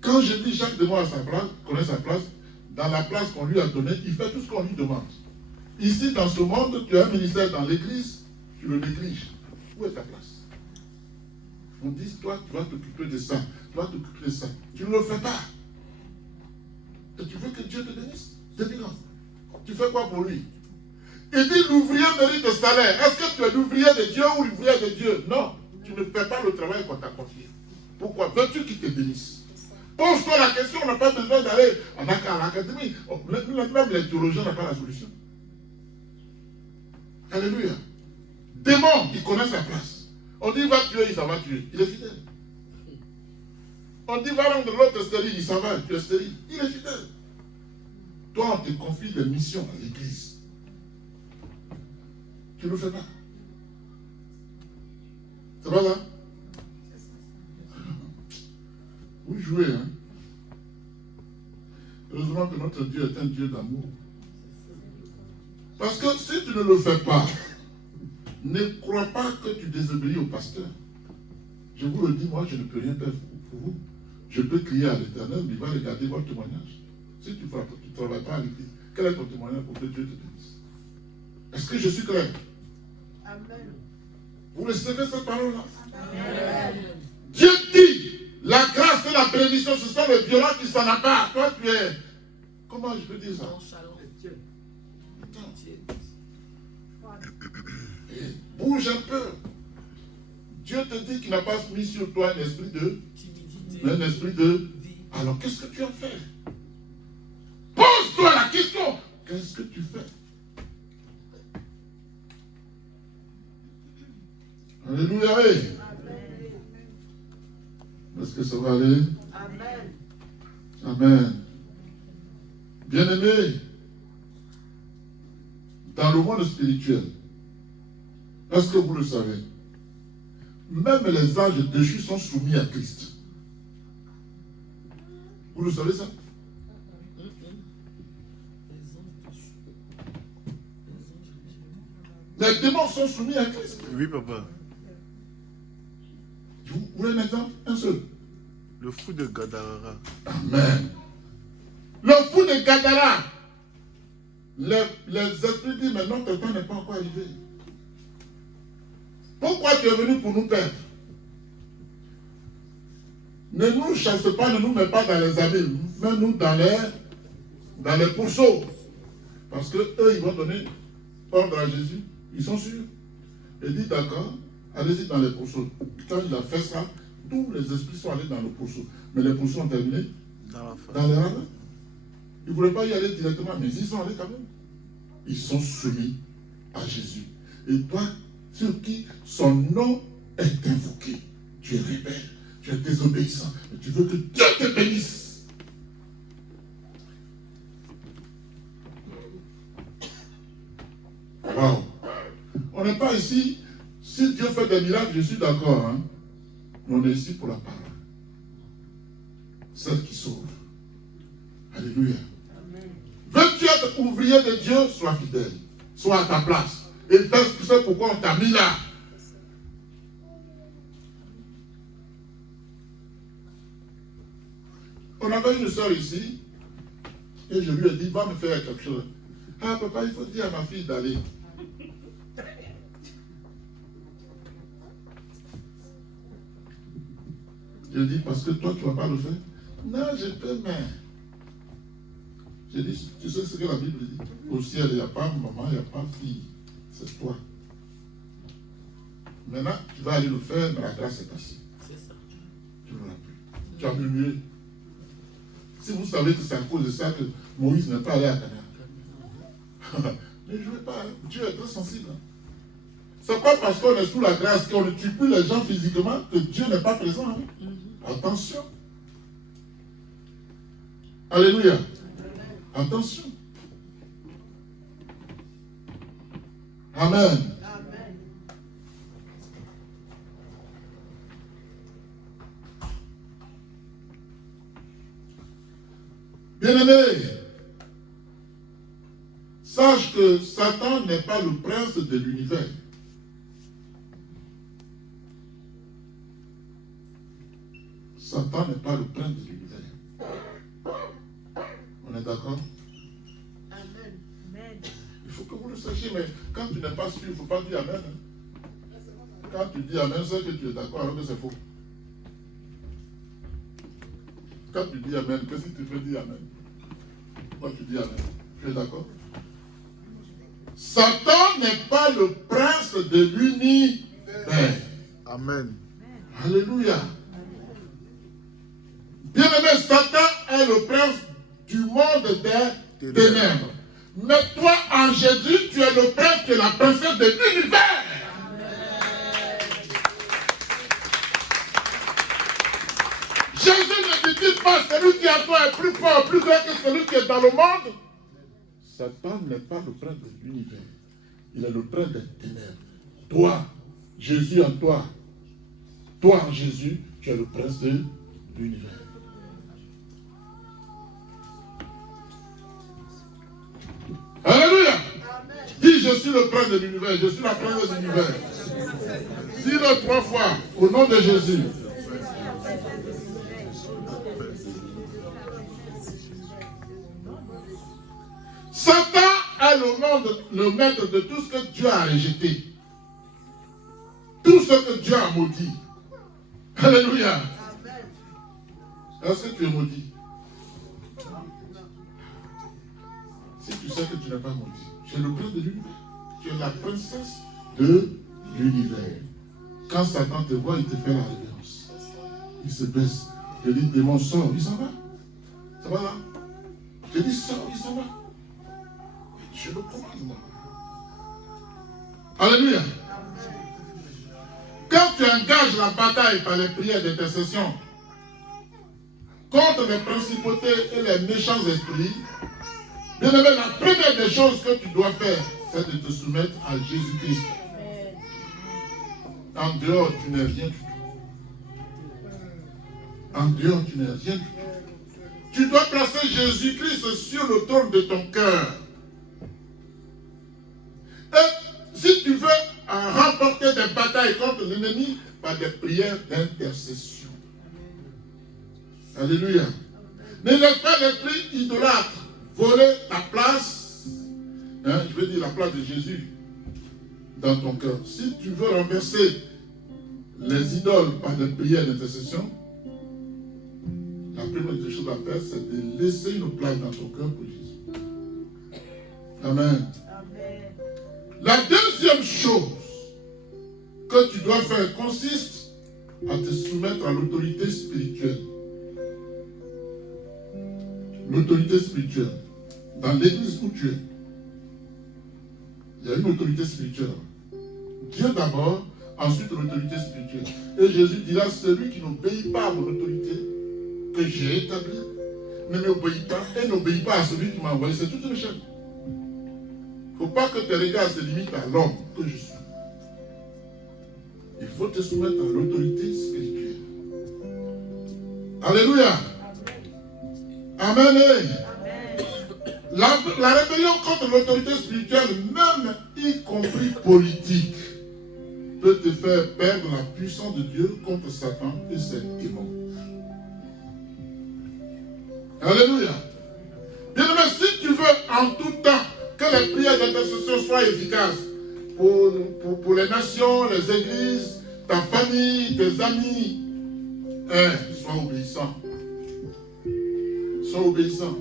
Quand je dis chaque démon a sa place, connaît sa place, dans la place qu'on lui a donnée, il fait tout ce qu'on lui demande. Ici, dans ce monde, tu as un ministère dans l'église, tu le négliges. Où est ta place? On dit, toi, tu vas t'occuper de ça, tu vas t'occuper de ça. Tu ne le fais pas. Et tu veux que Dieu te bénisse? Débilant. Tu fais quoi pour lui? Il dit, l'ouvrier mérite le salaire. Est-ce que tu es l'ouvrier de Dieu ou l'ouvrier de Dieu? Non, tu ne fais pas le travail qu'on t'a confié. Pourquoi? Veux-tu qu'il te bénisse? Pose-toi la question, on n'a pas besoin d'aller à l'académie. Même les théologiens n'ont pas la solution. Alléluia. Démon, il connaît sa place. On dit va tuer, il s'en va tuer. Il est fidèle. On dit va rendre l'autre stérile, il s'en va, tu es stérile. Il est fidèle. Toi, on te confie des missions à l'église. Tu ne le fais pas. C'est pas là? Vous jouez, hein? Heureusement que notre Dieu est un Dieu d'amour. Parce que si tu ne le fais pas, ne crois pas que tu désobéis au pasteur. Je vous le dis, moi, je ne peux rien faire pour vous. Je peux crier à l'Éternel, mais il va regarder votre témoignage. Si tu ne travailles pas à l'église, quel est ton témoignage pour que Dieu te bénisse? Est-ce que je suis clair? Amen. Vous recevez cette parole-là? Amen. Dieu dit, la grâce et la bénédiction, ce sont les violents qui s'en appartent. Toi, tu es... Comment je peux dire ça? Et bouge un peu. Dieu te dit qu'il n'a pas mis sur toi un esprit de... Un esprit de... Alors, qu'est-ce que tu as fait? Pose-toi la question. Qu'est-ce que tu fais? Alléluia. Est-ce que ça va aller? Amen. Amen. Bien-aimés, dans le monde spirituel, est-ce que vous le savez? Même les anges déchus sont soumis à Christ. Vous le savez ça? Les démons sont soumis à Christ. Oui, papa. Vous voulez un exemple? Un seul. Le fou de Gadara. Amen. Le fou de Gadara. Les esprits disent, mais notre temps n'est pas encore arrivé. Pourquoi tu es venu pour nous perdre? Ne nous chasse pas, ne nous mets pas dans les abîmes. Mets-nous dans les pourceaux. Parce que eux, ils vont donner ordre à Jésus. Ils sont sûrs. Il dit, d'accord, allez-y dans les pourceaux. Quand il a fait ça, tous les esprits sont allés dans le pourceau. Mais les pourceaux ont terminé dans les ravins. Ils ne voulaient pas y aller directement, mais ils sont allés quand même. Ils sont soumis à Jésus. Et toi, sur qui son nom est invoqué, tu es rebelle, tu es désobéissant, et tu veux que Dieu te bénisse. Wow. On n'est pas ici. Si Dieu fait des miracles, je suis d'accord. Hein? On est ici pour la parole. Celle qui sauve. Alléluia. Veux-tu être ouvrier de Dieu? Sois fidèle. Sois à ta place. Et fais pourquoi on t'a mis là. On avait une soeur ici, et je lui ai dit, va me faire quelque chose. Ah papa, il faut dire à ma fille d'aller. Je dis, parce que toi, tu ne vas pas le faire. Non, je peux, mais... Je dis, tu sais ce que la Bible dit? Au ciel, il n'y a pas maman, il n'y a pas fille. C'est toi. Maintenant, tu vas aller le faire, mais la grâce est passée. Tu ne l'as plus. Tu as murmuré. Si vous savez que c'est à cause de ça que Moïse n'est pas allé à Canaan. Ne jouez pas, hein. Dieu est très sensible. Ce n'est pas parce qu'on est sous la grâce qu'on ne tue plus les gens physiquement que Dieu n'est pas présent. Hein. Attention. Alléluia. Attention. Amen. Bien-aimé, sache que Satan n'est pas le prince de l'univers. Satan n'est pas le prince de l'univers. On est d'accord? Amen. Il faut que vous le sachiez, mais quand tu n'es pas sûr, il ne faut pas dire Amen. Quand tu dis Amen, c'est que tu es d'accord alors que c'est faux. Quand tu dis Amen, qu'est-ce que tu fais dire Amen? Quand tu dis Amen, tu es d'accord? Satan n'est pas le prince de l'univers. Amen. Alléluia. Bien-aimé, Satan est le prince du monde des ténèbres. Mais toi, en Jésus, tu es le prince, tu es la princesse de l'univers. Jésus ne dit pas celui qui est en toi est plus fort, plus grand que celui qui est dans le monde. Satan n'est pas le prince de l'univers. Il est le prince des ténèbres. Toi, Jésus en toi. Toi en Jésus, tu es le prince de l'univers. Alléluia. Dis, je suis le prince de l'univers. Je suis la princesse de l'univers. Dis-le 3 fois au nom de Jésus. Satan est le maître de tout ce que Dieu a rejeté. Tout ce que Dieu a maudit. Alléluia. Est-ce que tu es maudit? Si tu sais que tu n'es pas maudit, tu es le prince de l'univers. Tu es la princesse de l'univers. Quand Satan te voit, il te fait la révérence. Il se baisse. Je dis, démon, sort, il s'en va. Ça va là? Je dis, sort, il s'en va. Je le commande, moi. Alléluia. Quand tu engages la bataille par les prières d'intercession contre les principautés et les méchants esprits, bien aimé, la première des choses que tu dois faire, c'est de te soumettre à Jésus-Christ. En dehors, tu n'es rien du tout. En dehors, tu n'es rien du tout. Tu dois placer Jésus-Christ sur le trône de ton cœur. Et si tu veux remporter des batailles contre l'ennemi, par des prières d'intercession. Alléluia. Ne laisse pas l'esprit idolâtre voler ta place, je veux dire la place de Jésus dans ton cœur. Si tu veux renverser les idoles par des prières d'intercession, la première des choses à faire, c'est de laisser une place dans ton cœur pour Jésus. Amen. La deuxième chose que tu dois faire consiste à te soumettre à l'autorité spirituelle. L'autorité spirituelle. Dans l'église où tu es, il y a une autorité spirituelle. Dieu d'abord, ensuite l'autorité spirituelle. Et Jésus dira, celui qui n'obéit pas à mon autorité que j'ai établie, ne m'obéit pas et n'obéit pas à celui qui m'a envoyé. C'est toute une chaîne. Il ne faut pas que tes regards se limitent à l'homme que je suis. Il faut te soumettre à l'autorité spirituelle. Alléluia. Amen. La rébellion contre l'autorité spirituelle, même y compris politique, peut te faire perdre la puissance de Dieu contre Satan et ses démons. Alléluia. Bien-aimé, si tu veux en tout temps que les prières d'intercession soient efficaces pour les nations, les églises, ta famille, tes amis, sois obéissant. Sois obéissant.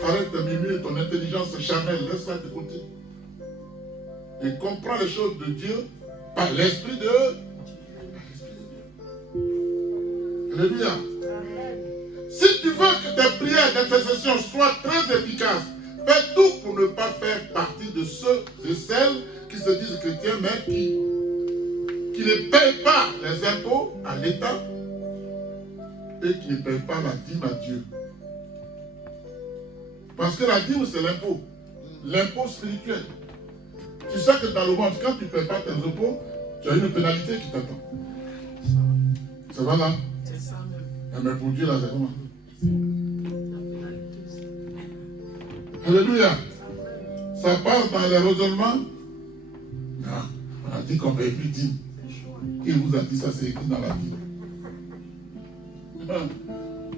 Arrête de murmurer ton intelligence charnelle, laisse-la de côté. Et comprends les choses de Dieu par l'Esprit de Dieu. Alléluia. Si tu veux que tes prières d'intercession soient très efficaces, fais tout pour ne pas faire partie de ceux et celles qui se disent chrétiens, mais qui ne payent pas les impôts à l'État et qui ne payent pas la dîme à Dieu. Parce que la dîme, c'est l'impôt. L'impôt spirituel. Tu sais que dans le monde, quand tu ne payes pas tes impôts, tu as une pénalité qui t'attend. Ça va là? C'est ça même. Mais pour Dieu, là, c'est comment? Alléluia. Ça part dans les raisonnements. Non, on a dit qu'on ne paye plus dîme. Qui vous a dit ça? C'est écrit dans la Bible.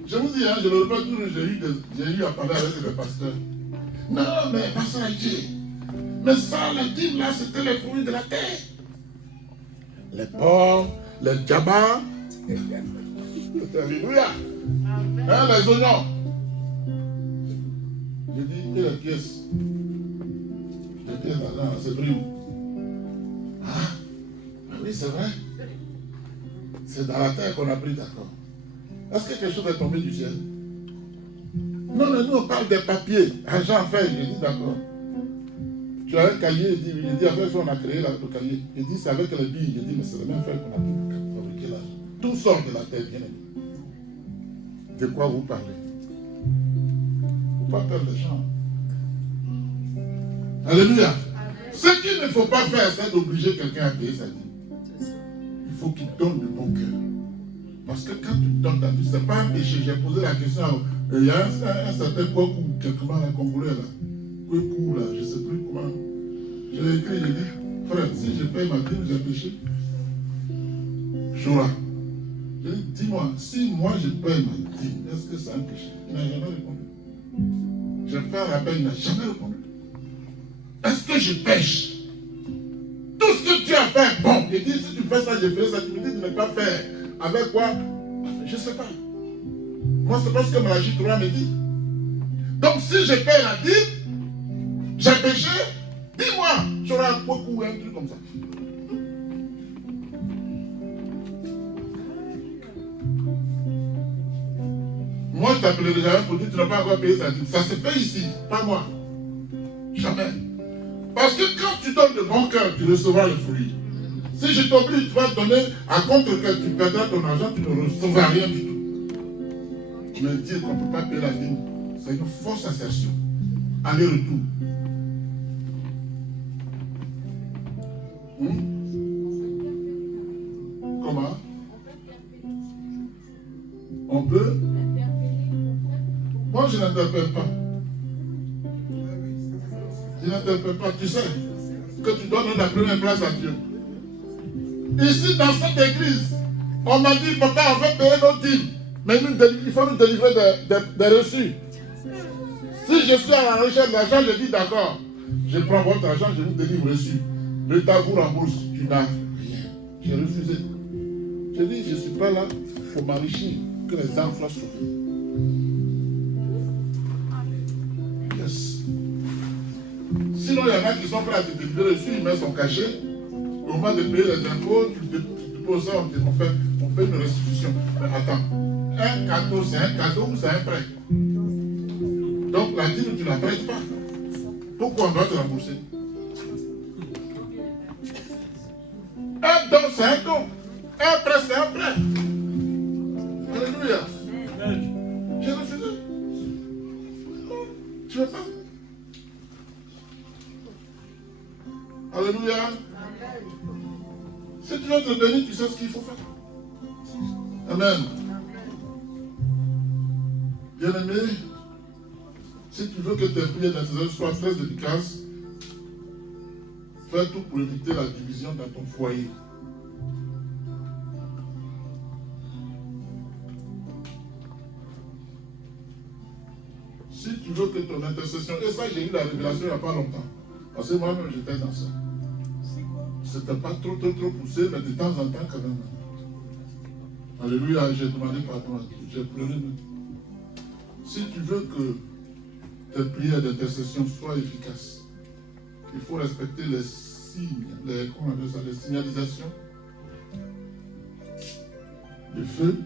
Je vous dis, je ne le pas toujours, j'ai eu à parler avec les pasteurs. Non, mais pasteur Dieu, mais ça, la dîme là, c'était les fruits de la terre. Les porcs, les djabas. Alléluia. Hein, les oignons. Je dis, et les pièces? Les pièces là, c'est pris où? Ah, oui, c'est vrai. C'est dans la terre qu'on a pris, d'accord. Est-ce que quelque chose est tombé du ciel? Non, mais nous on parle des papiers, argent fait. J'ai dit d'accord. Tu as un cahier, il dit avec ça on a créé le cahier. Il dit c'est avec les billes. Il dit mais c'est le même fer qu'on a pu fabriquer l'argent. Tout sort de la terre, bien aimé. De quoi vous parlez? Il ne faut pas perdre les gens. Alléluia. Ce qu'il ne faut pas faire, c'est d'obliger quelqu'un à payer sa dîme. Il faut qu'il donne de bon cœur. Parce que quand tu donnes ta vie, ce n'est pas un péché. J'ai posé la question, il y a un certain Kouakou, quelque part, un Congolais là. Kouakou là, je ne sais plus comment. Je l'ai écrit, j'ai dit, frère, si je paye ma dîme, j'ai péché. Choura. J'ai dit, dis-moi, si moi je paye ma dîme, est-ce que c'est un péché? Il n'a jamais répondu. Je fais un rappel, il n'a jamais répondu. Est-ce que je pêche? Tout ce que tu as fait, bon. Il dit, si tu fais ça, je fais ça. Tu me dis de ne pas faire. Avec quoi? Je ne sais pas. Moi, c'est parce que Malachi 3 me dit. Donc, si je paye la dîme, j'ai péché, dis-moi, tu auras un beaucoup ou un truc comme ça. Moi, je t'appellerai jamais pour dire que tu n'as pas encore payé sa dîme. Ça se fait ici, pas moi. Jamais. Parce que quand tu donnes de bon cœur, tu recevras le fruit. Si je t'oblige, tu vas te donner à contre que tu perdras ton argent, tu ne recevras rien du tout. Mais dire qu'on ne peut pas payer la dîme, c'est une fausse assertion. Aller-retour. Comment? On peut? Moi, je n'interpelle pas. Je n'interpelle pas. Tu sais que tu donnes la première place à Dieu. Ici, dans cette église, on m'a dit, papa, on veut payer nos dîmes. Mais il faut nous délivrer des reçus. Si je suis à la recherche de l'argent, je dis d'accord. Je prends votre argent, je vous délivre reçu. L'État vous rembourse. Tu n'as rien. J'ai refusé. Je dis, je ne suis pas là pour m'enrichir, que les enfants souffrent. Yes. Sinon, il y en a qui sont prêts à te délivrer reçu, ils mettent son cachet. Au moment de payer les impôts, tu poses ça, on fait une restitution. Mais attends, un cadeau, c'est un cadeau ou c'est un prêt? Donc la dîme, tu ne la prêtes pas. Pourquoi on doit te rembourser? Un don, c'est un don. Un prêt, c'est un prêt. Alléluia. J'ai refusé. Tu veux pas? Alléluia. Si tu veux te bénir, tu sais ce qu'il faut faire. Amen. Bien-aimé, Si tu veux que tes prières d'intercession soient très efficaces, fais tout pour éviter la division dans ton foyer. Si tu veux que ton intercession, et ça j'ai eu la révélation il n'y a pas longtemps, parce que moi-même j'étais dans ça. C'était pas trop poussé, mais de temps en temps quand même. Alléluia, j'ai demandé pardon à Dieu, j'ai pleuré même. Si tu veux que tes prières d'intercession soient efficaces, il faut respecter les signes, les signalisations, les feux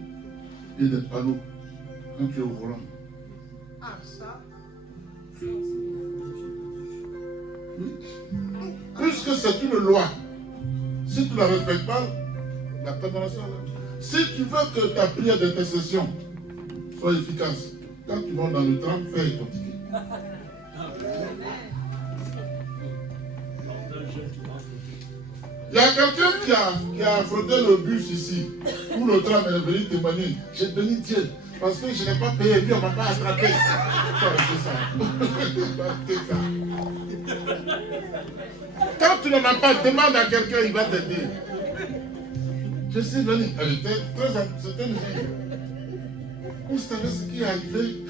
et les panneaux quand tu es au volant. Ah, ça. Oui. Puisque c'est une loi, si tu ne la respectes pas, la condamnation est là. Si tu veux que ta prière d'intercession soit efficace, quand tu vas dans le tram, fais ton ticket. Il y a quelqu'un qui a frotté le bus ici, où le tram est venu témoigner. J'ai béni Dieu, parce que je n'ai pas payé, puis on ne m'a pas attrapé. C'est ça. Quand tu n'en as pas, demande à quelqu'un, il va t'aider. Je suis venu, elle était c'était une fille. Vous savez ce qui est arrivé?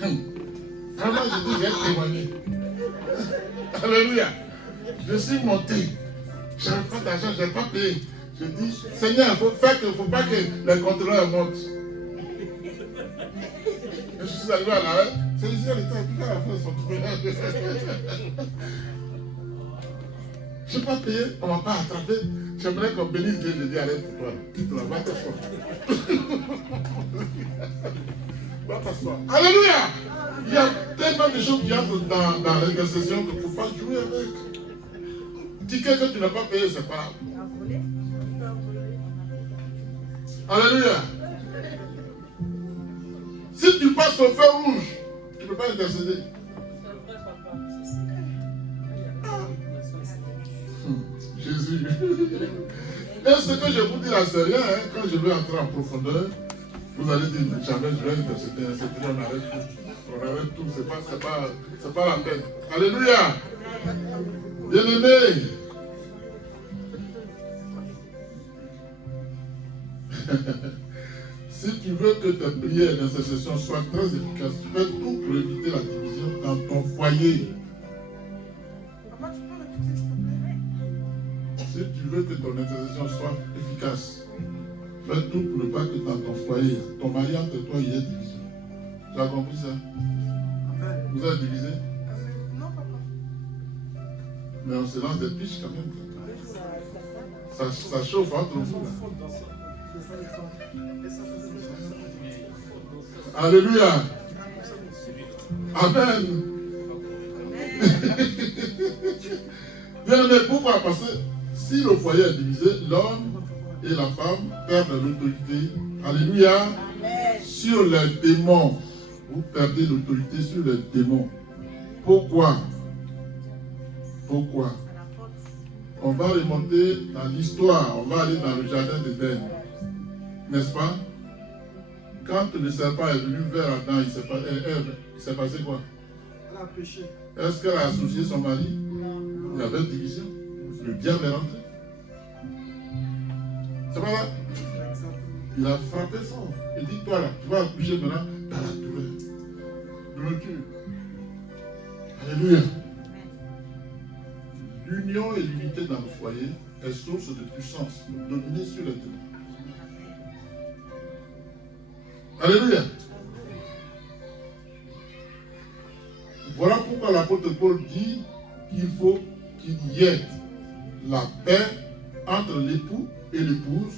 Vraiment, je dis, j'ai témoigné. Alléluia. Je suis monté. Je n'avais pas d'argent, je n'ai pas payé. Je dis, Seigneur, il faut pas que les contrôleurs montent. Et je suis arrivé à l'arrêt. C'est ici, elle était appliquée à la fin de son truc. Je n'ai pas payé, on ne m'a pas attrapé. J'aimerais qu'on bénisse Dieu, je dis arrête pour toi. Tu te la vas t'asseoir. Va t'asseoir. Alléluia! Il y a tellement de choses qui entrent dans l'intercession qu'il ne faut pas jouer avec. Ticket que tu n'as pas payé, c'est pas grave. Alléluia! Si tu passes au feu rouge, tu ne peux pas intercéder. Jésus. Et ce que je vous dis là, c'est rien. Hein. Quand je vais entrer en profondeur, vous allez dire, jamais je vais intercéder. On arrête tout. On arrête tout. C'est pas la peine. Alléluia. Bien-aimé. Si tu veux que tes prières d'intercession soient très efficaces, fais tout pour éviter la division dans ton foyer. Papa, tu peux répéter, s'il te plaît? Si tu veux que ton intercession soit efficace, fais tout pour ne pas que dans ton foyer, ton mari entre toi, il y ait division. Tu as compris ça? Vous êtes divisé? Non, papa. Mais on se lance des piches quand même. Ça chauffe entre vous. Là. Alléluia. Amen. Bien aimé, pourquoi? Parce que si le foyer est divisé, l'homme et la femme perdent l'autorité. Alléluia. Amen. Sur les démons. Vous perdez l'autorité sur les démons. Pourquoi? Pourquoi? On va remonter dans l'histoire. On va aller dans le jardin d'Éden. N'est-ce pas? Quand le serpent est venu vers Adam, il s'est passé quoi? Elle a péché. Est-ce qu'elle a associé son mari? Il y avait une division. Le diable est rentré. C'est pas vrai? Il a frappé fort. Il dit, toi là, tu vas accoucher maintenant dans la douleur. Nourriture. Alléluia. L'union et l'unité dans le foyer est source de puissance pour dominer sur les démons. Alléluia. Voilà pourquoi l'apôtre Paul dit qu'il faut qu'il y ait la paix entre l'époux et l'épouse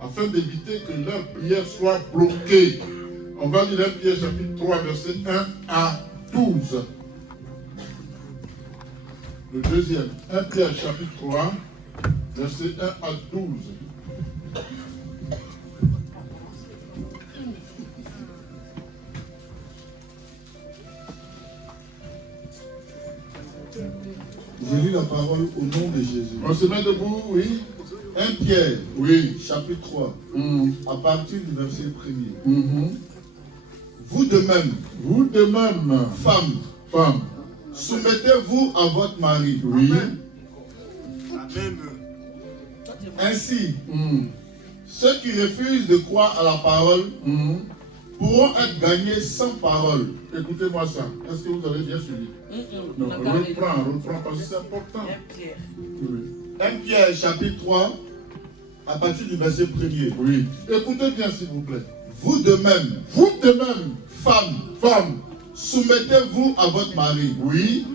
afin d'éviter que leur prière soit bloquée. On va lire 1 Pierre chapitre 3 verset 1 à 12. Le deuxième, 1 Pierre chapitre 3 verset 1 à 12. J'ai lu la parole au nom de Jésus. On se met debout, oui. 1 Pierre, Oui. chapitre 3, Mhm. à partir du verset 1er. Mhm. Vous de même, Vous de même, femmes, Femme. Soumettez-vous à votre mari. Oui. Amen. Ainsi, Mm. ceux qui refusent de croire à la parole Mm. pourront être gagnés sans parole. Écoutez-moi ça. Est-ce que vous avez bien suivi? Non, reprends, parce que c'est important. Oui. 1 Pierre chapitre 3, à partir du verset 1er. Oui. Écoutez bien, s'il vous plaît. Vous de même, Vous de même, femmes, femmes, soumettez-vous à votre mari. oui.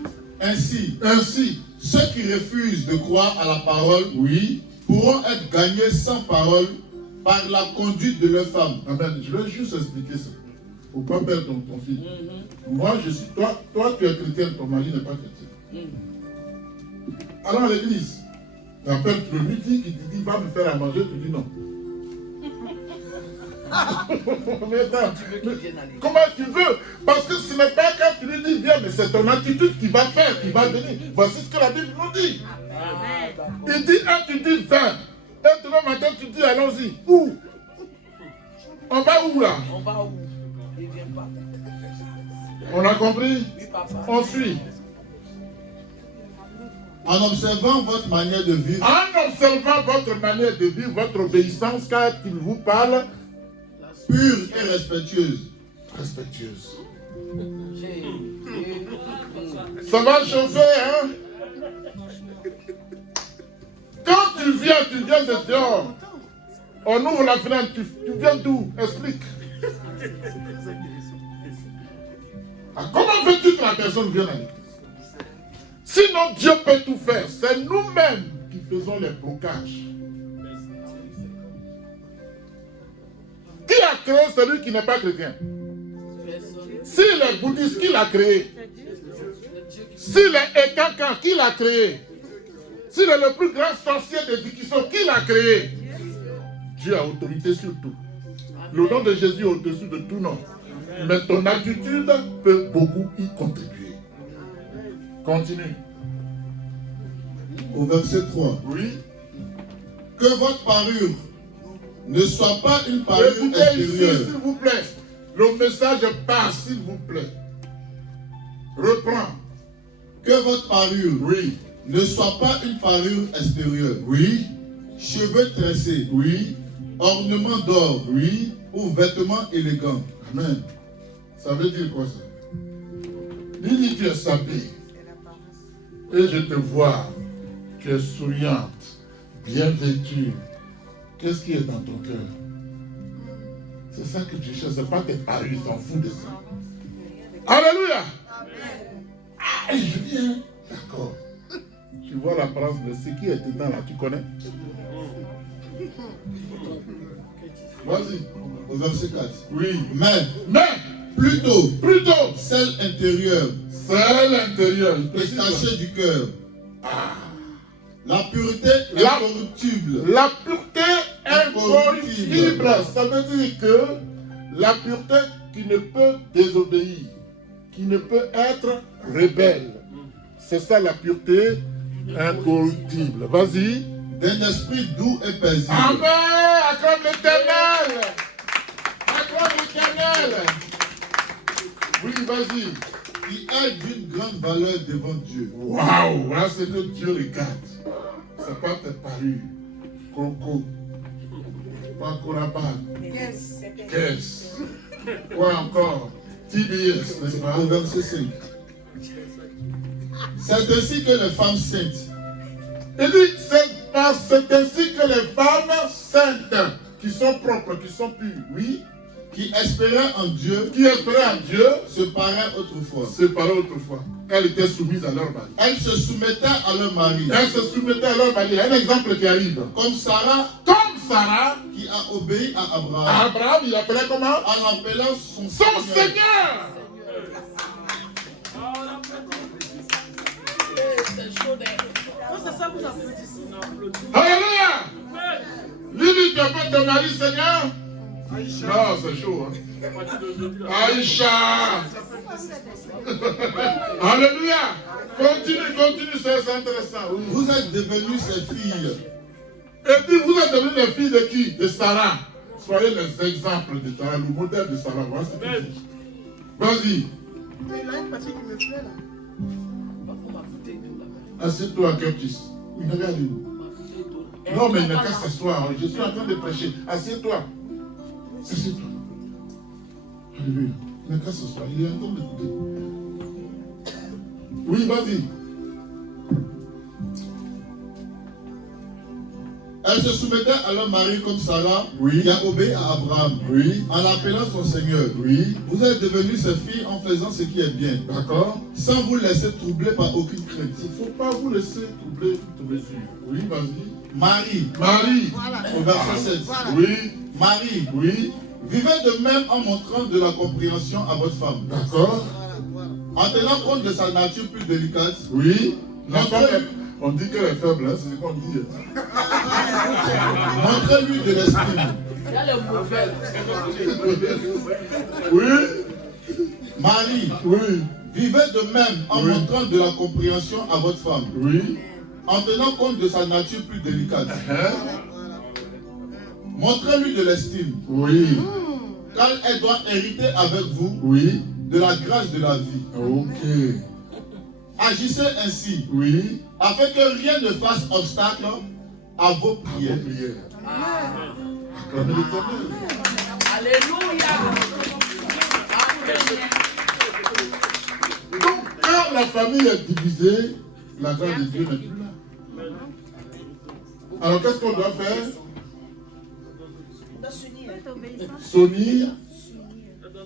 Ainsi, Ainsi, ceux qui refusent de croire à la parole oui. pourront être gagnés sans parole par la conduite de leur femme. Amen. Je vais juste expliquer ça. Il ne faut pas perdre ton fils. Moi, je suis. Toi, tu es chrétien, ton mari n'est pas chrétien. Alors, à l'église, tu appelles, tu lui dis, il te dit, va me faire à manger, tu dis non. Mais attends, comment tu veux? Parce que ce n'est pas quand tu lui dis viens, mais c'est ton attitude qui va faire, qui va venir. Voici ce que la Bible nous dit. Il dit un, tu dis 20. Et demain matin, tu dis allons-y. Où? On va où là? On va où? Il vient pas. On a compris? Oui, papa. On suit. En observant votre manière de vivre, En observant votre manière de vivre, votre obéissance, car il vous parle pure et respectueuse. respectueuse. J'ai- Ça va chauffer, hein? Quand tu viens de dehors. On ouvre la fenêtre, tu viens d'où? Explique. Ah, comment veux-tu que la personne vienne à l'église? Sinon, Dieu peut tout faire. C'est nous-mêmes qui faisons les blocages. Qui a créé celui qui n'est pas chrétien? S'il est bouddhiste, qui l'a créé? S'il est Ekankan, qui l'a créé? S'il est le plus grand sorcier des Ikiso, qui l'a créé? Dieu a autorité sur tout. Le nom de Jésus est au-dessus de tout nom. Mais ton attitude peut beaucoup y contribuer. Continue. Au verset 3. Oui. Que votre parure ne soit pas une parure Écoutez ici, extérieure. s'il vous plaît. Le message passe, s'il vous plaît. Reprends. Que votre parure Oui. ne soit pas une parure extérieure. Oui. Cheveux tressés, Oui. ornements d'or, Oui. ou vêtements élégants. Amen. Ça veut dire quoi ça? Il dit tu es sapé. Et je te vois. Tu es souriante. Bien vêtue. Qu'est-ce qui est dans ton cœur? C'est ça que tu cherches. C'est pas tes paris, ils s'en foutent de ça. Alléluia. Ah, je viens. D'accord. Tu vois l'apparence de ce qui est dedans là, tu connais? Vas-y. Au verset 4. Oui. Mais Plutôt, celle intérieure c'est l'intérieur. est cachée du cœur. La pureté La- incorruptible. La pureté incorruptible. Ça veut dire que la pureté qui ne peut désobéir, qui ne peut être rebelle. C'est ça la pureté incorruptible. Vas-y. D'un esprit doux et paisible. Amen. Acclame l'Éternel. Acclame l'Éternel. Oui, vas-y. Qui est d'une grande valeur devant Dieu. Waouh, voilà ce que Dieu regarde. C'est pas tes parures. Coco. Pas Koraban. Caisse. Quoi encore? TBS, n'est-ce pas? Au verset 5. C'est ainsi que les femmes saintes, Il dit, c'est ainsi que les femmes saintes, qui sont propres, qui sont pures, oui, qui espéraient en Dieu, qui espéraient en Dieu, se paraient autrefois. se parlaient autrefois. Elles étaient soumises à leur mari. Elles se soumettaient à leur mari. Elles se soumettaient à leur mari. Un exemple qui arrive. Comme Sarah Comme Sarah, qui a obéi à Abraham Abraham, il appelait comment? en appelant son Son Seigneur. Seigneur. C'est ça que vous applaudissez. Alléluia. Lui, tu appelles ton mari Seigneur? Non, c'est chaud. Hein? Aïcha. Alléluia. Continue, c'est intéressant. Oui. Vous êtes devenus ses filles. Et puis, vous êtes devenus les filles de qui? De Sarah. Soyez les exemples de Sarah, le modèle de Sarah. Voilà ce que tu dis. Vas-y. Mais il a une partie qui me plaît là. Assieds-toi, Curtis. Il n'a rien dit. Non, mais il n'a qu'à s'asseoir. Je suis en train de prêcher. Assieds-toi. Assieds-toi. Alléluia. Il n'a qu'à s'asseoir. Il est en train d'écouter. Oui, vas-y. Elle se soumettait à leur mari comme Sarah, Oui. qui a obéi à Abraham, Oui. en l'appelant son Seigneur. Oui. Vous êtes devenus ses filles en faisant ce qui est bien, D'accord. sans vous laisser troubler par aucune crainte. Il ne faut pas vous laisser troubler toutes mesures. Oui, vas-y. Marie, Marie. Voilà. au verset 7. Voilà. Oui. Marie, Oui. vivez de même en montrant de la compréhension à votre femme, D'accord. Voilà. en tenant compte de sa nature plus délicate. Oui. La femme, on dit qu'elle est faible, hein, c'est ce qu'on dit. Montrez-lui de l'estime. Oui. Marie, Oui. vivez de même en Oui. montrant de la compréhension à votre femme, Oui. en tenant compte de sa nature plus délicate. Hein? Montrez-lui de l'estime, Oui. car elle doit hériter avec vous Oui. de la grâce de la vie. Ok. Agissez ainsi, Oui. afin que rien ne fasse obstacle à vos Vos prières. prières. Acclamez l'Éternel. Donc, quand la famille est divisée, la grâce de Dieu n'est plus là. Alors, qu'est-ce qu'on doit faire? S'unir.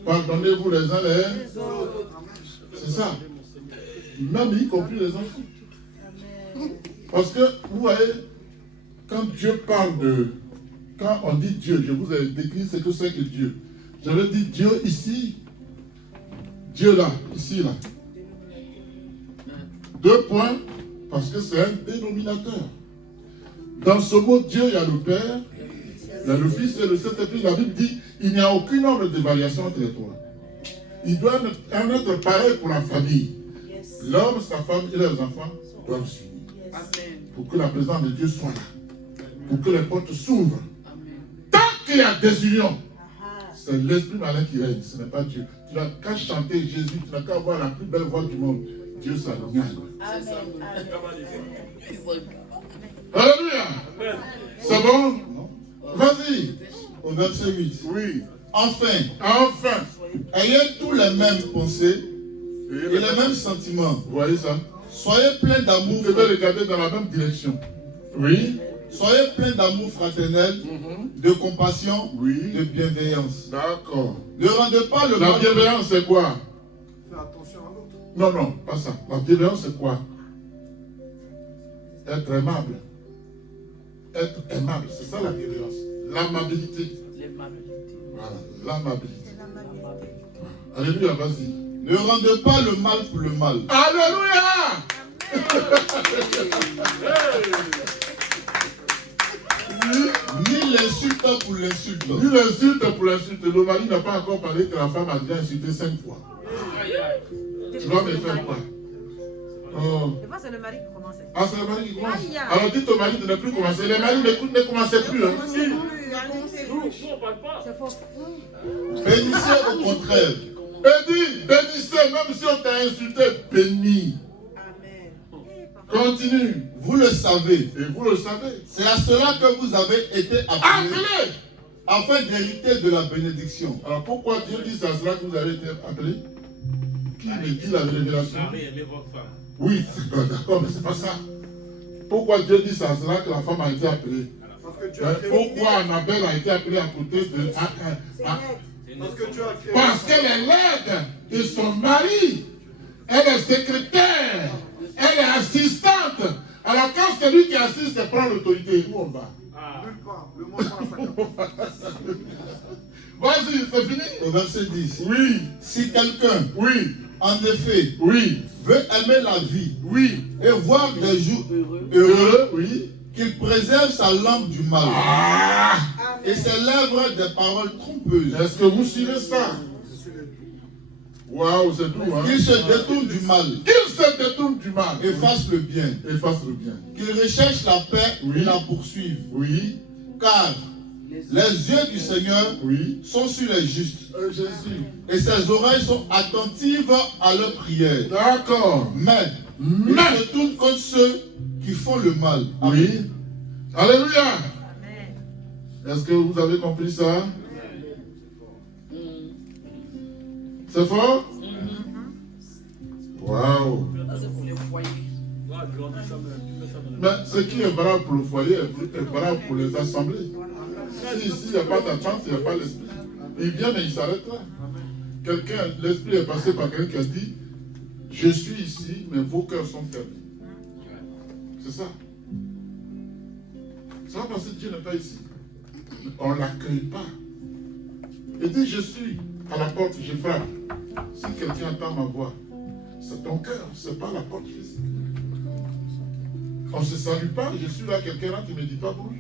Pardonnez-vous les uns les autres. C'est ça. Même y compris les enfants. Parce que, vous voyez, quand Dieu parle de... Quand on dit Dieu, je vous ai décrit ce que c'est que Dieu. J'avais dit Dieu ici, Dieu là, ici là. 2 points, parce que c'est un dénominateur. Dans ce mot Dieu, il y a le Père, il y a le Fils et le Saint-Esprit. La Bible dit, il n'y a aucune ordre d'évaluation entre les trois. Il doit en être pareil pour la famille. L'homme, sa femme et leurs enfants doivent s'unir. Pour que la présence de Dieu soit là. Pour que les portes s'ouvrent. Tant qu'il y a désunion, c'est l'esprit malin qui règne, ce n'est pas Dieu. Tu n'as qu'à chanter Jésus, tu n'as qu'à avoir la plus belle voix du monde. Dieu s'aligne. Alléluia. C'est bon? Non. Vas-y. Au verset 8. Oui. Enfin, Enfin. ayez tous les mêmes pensées Et et les mêmes sentiments. Vous voyez ça? Soyez pleins Vous d'amour. devez regarder dans la même direction. Oui. Soyez pleins d'amour fraternel, de compassion, Oui. de bienveillance. D'accord. Ne rendez pas le La mal. bienveillance, c'est quoi? Fais attention à l'autre. Non, non, pas ça. La bienveillance, c'est quoi? Être aimable. Être aimable, c'est ça la bienveillance. L'amabilité. Voilà, l'amabilité. Alléluia, vas-y. Ne rendez pas le mal pour le mal. Alléluia! Ni l'insulte pour l'insulte. Ni l'insulte pour l'insulte. Le mari n'a pas encore parlé que la femme a déjà insulté 5 fois. Tu vas me faire quoi? Oh. Des fois, c'est le mari qui commence. Ah, c'est le mari qui commence. Aïe, aïe. Alors dites au mari de ne plus commencer. Les maris ne commencez plus. Hein. C'est faux. Bénissez au contraire. Bénissez, même si on t'a insulté, bénis. Continue. Vous le savez. Et vous le savez. C'est à cela que vous avez été appelés, Appelez. afin d'hériter de la bénédiction. Alors pourquoi Dieu dit c'est à cela que vous avez été appelés? Qui me dit la révélation? Oui, d'accord, mais c'est pas ça. Pourquoi Dieu dit c'est à cela que la femme a été appelée? Parce que Dieu a créé. Pourquoi Annabelle a été appelée à côté de... Parce que Dieu a créé. Parce qu'elle est l'aide de son mari. Elle est secrétaire. Elle est assistante. Alors quand celui qui assiste prend l'autorité, où on va? Nulle part. Le monde passe à côté. Vas-y, c'est fini? Au verset 10. Oui, Si quelqu'un, oui, en effet, oui, veut aimer la vie oui. et voir des jours heureux, Heureux, oui. qu'il préserve sa langue du mal Ah! et ses lèvres des paroles trompeuses. Est-ce que vous suivez ça? Waouh, c'est doux, hein? Qu'il se détourne du mal Qu'il se détourne du mal et fasse le bien. et fasse le bien. Qu'il recherche la paix Oui. et la poursuive. Oui, Car Les yeux du Seigneur Oui. sont sur les justes. Jésus. Et ses oreilles sont attentives à leurs prières. D'accord. Mais il se tourne contre ceux qui font le mal. Oui. Alléluia. Est-ce que vous avez compris ça? C'est fort? Waouh. Mais ce qui est valable pour le foyer est valable pour les assemblées. Si ici il n'y a pas d'attente, il n'y a pas l'esprit. Il vient mais il s'arrête là. Quelqu'un, l'esprit est passé par quelqu'un qui a dit, je suis ici, mais vos cœurs sont fermés. C'est ça. Ça va parce que Dieu n'est pas ici. On ne l'accueille pas. Il dit, je suis à la porte, je frappe. Si quelqu'un entend ma voix, c'est ton cœur, c'est pas la porte physique. On ne se salue pas, je suis là, quelqu'un là qui ne me dit pas bonjour.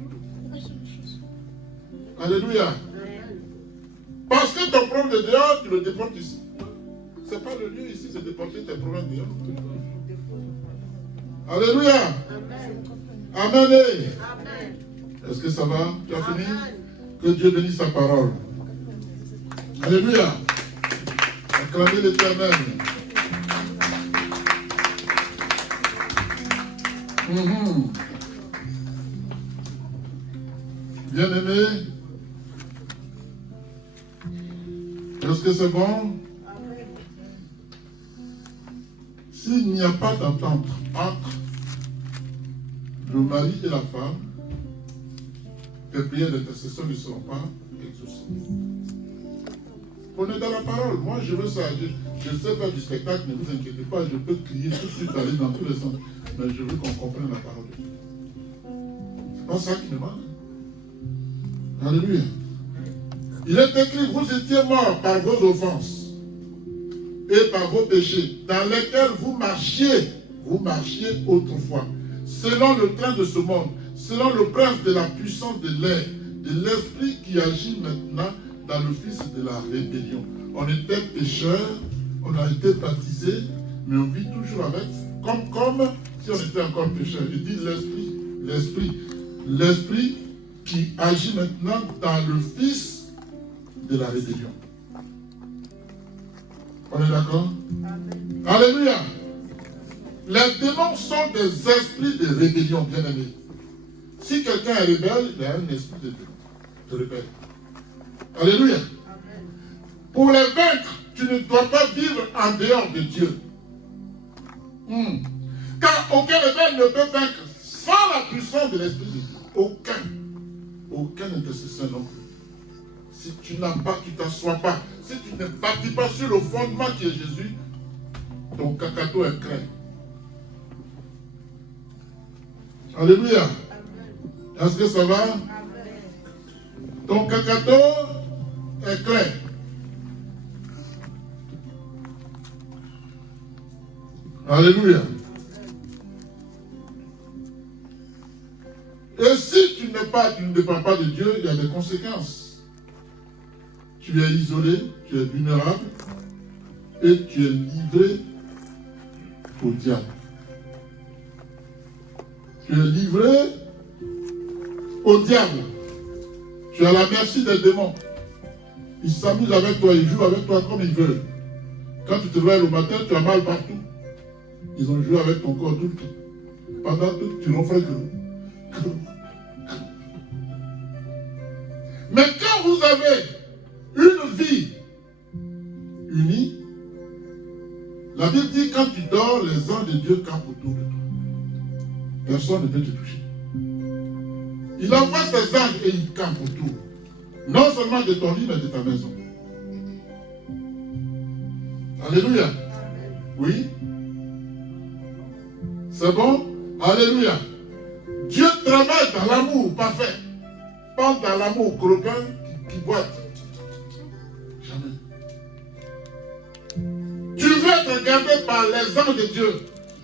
Alléluia. Parce que ton problème de dehors, tu le déportes ici. Ce n'est pas le lieu ici de déporter tes problèmes dehors. Alléluia. Amen. Est-ce que ça va? Tu as fini? Que Dieu bénisse sa parole. Alléluia. Acclamez l'Éternel. Bien-aimé, est-ce que c'est bon? S'il n'y a pas d'entente entre le mari et la femme, les prières d'intercession ne seront pas exaucées. On est dans la parole. Moi, je veux ça. Je sais faire du spectacle, ne vous inquiétez pas, je peux crier tout de suite, aller dans tous les sens. Mais je veux qu'on comprenne la parole de Dieu. C'est pas ça qui me manque. Alléluia. Il est écrit, vous étiez morts par vos offenses et par vos péchés, dans lesquels vous marchiez autrefois, selon le train de ce monde, selon le prince de la puissance de l'air, de l'esprit qui agit maintenant dans le fils de la rébellion. On était pécheurs, on a été baptisés, mais on vit toujours avec, comme si on était encore pécheurs. Il dit l'esprit qui agit maintenant dans le fils de la rébellion. On est d'accord? Alléluia. Les démons sont des esprits de rébellion, bien-aimés. Si quelqu'un est rebelle, il a un esprit de rebelle. Alléluia. Pour les vaincre, tu ne dois pas vivre en dehors de Dieu. Car aucun rebelle ne peut vaincre sans la puissance de l'esprit de Dieu. Aucun intercesseur non plus. Si tu n'as pas, tu ne t'assois pas. Si tu ne bâtis pas sur le fondement qui est Jésus, ton cacato est craint. Alléluia. Est-ce que ça va? Ton cacato est clair. Alléluia. Et si tu ne dépends pas de Dieu, il y a des conséquences. Tu es isolé, tu es vulnérable et tu es livré au diable. Tu es livré au diable. Tu es à la merci des démons. Ils s'amusent avec toi, ils jouent avec toi comme ils veulent. Quand tu te réveilles le matin, tu as mal partout. Ils ont joué avec ton corps tout le temps. Pendant que tu n'en fais que. Mais quand vous avez une vie unie, la Bible dit quand tu dors, les anges de Dieu campent autour de toi. Personne ne peut te toucher. Il envoie ses anges et ils campent autour. Non seulement de ton lit, mais de ta maison. Alléluia. Oui. C'est bon? Alléluia. Dieu travaille dans l'amour parfait. Pas dans l'amour clopin qui boite. Jamais. Tu veux être regardé par les anges de Dieu.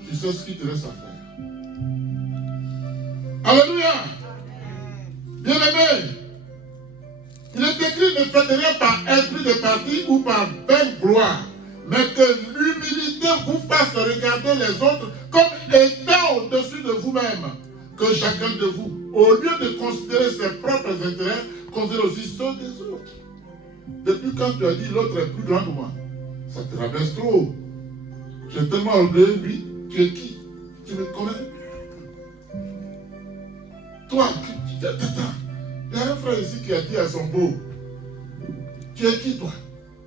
Tu sais ce qu'il te reste à faire. Alléluia. Bien-aimé, il est écrit, ne faites rien par esprit de parti ou par vaine gloire, mais que l'humilité vous fasse regarder les autres comme étant au-dessus de vous-même. Que chacun de vous, au lieu de considérer ses propres intérêts, considères aussi ceux des autres. Depuis quand tu as dit l'autre est plus grand que moi, ça te rabaisse trop. J'ai tellement orgueilleux, lui. Tu es qui? Tu me connais? Toi, attends. Il y a un frère ici qui a dit à son beau, tu es qui toi?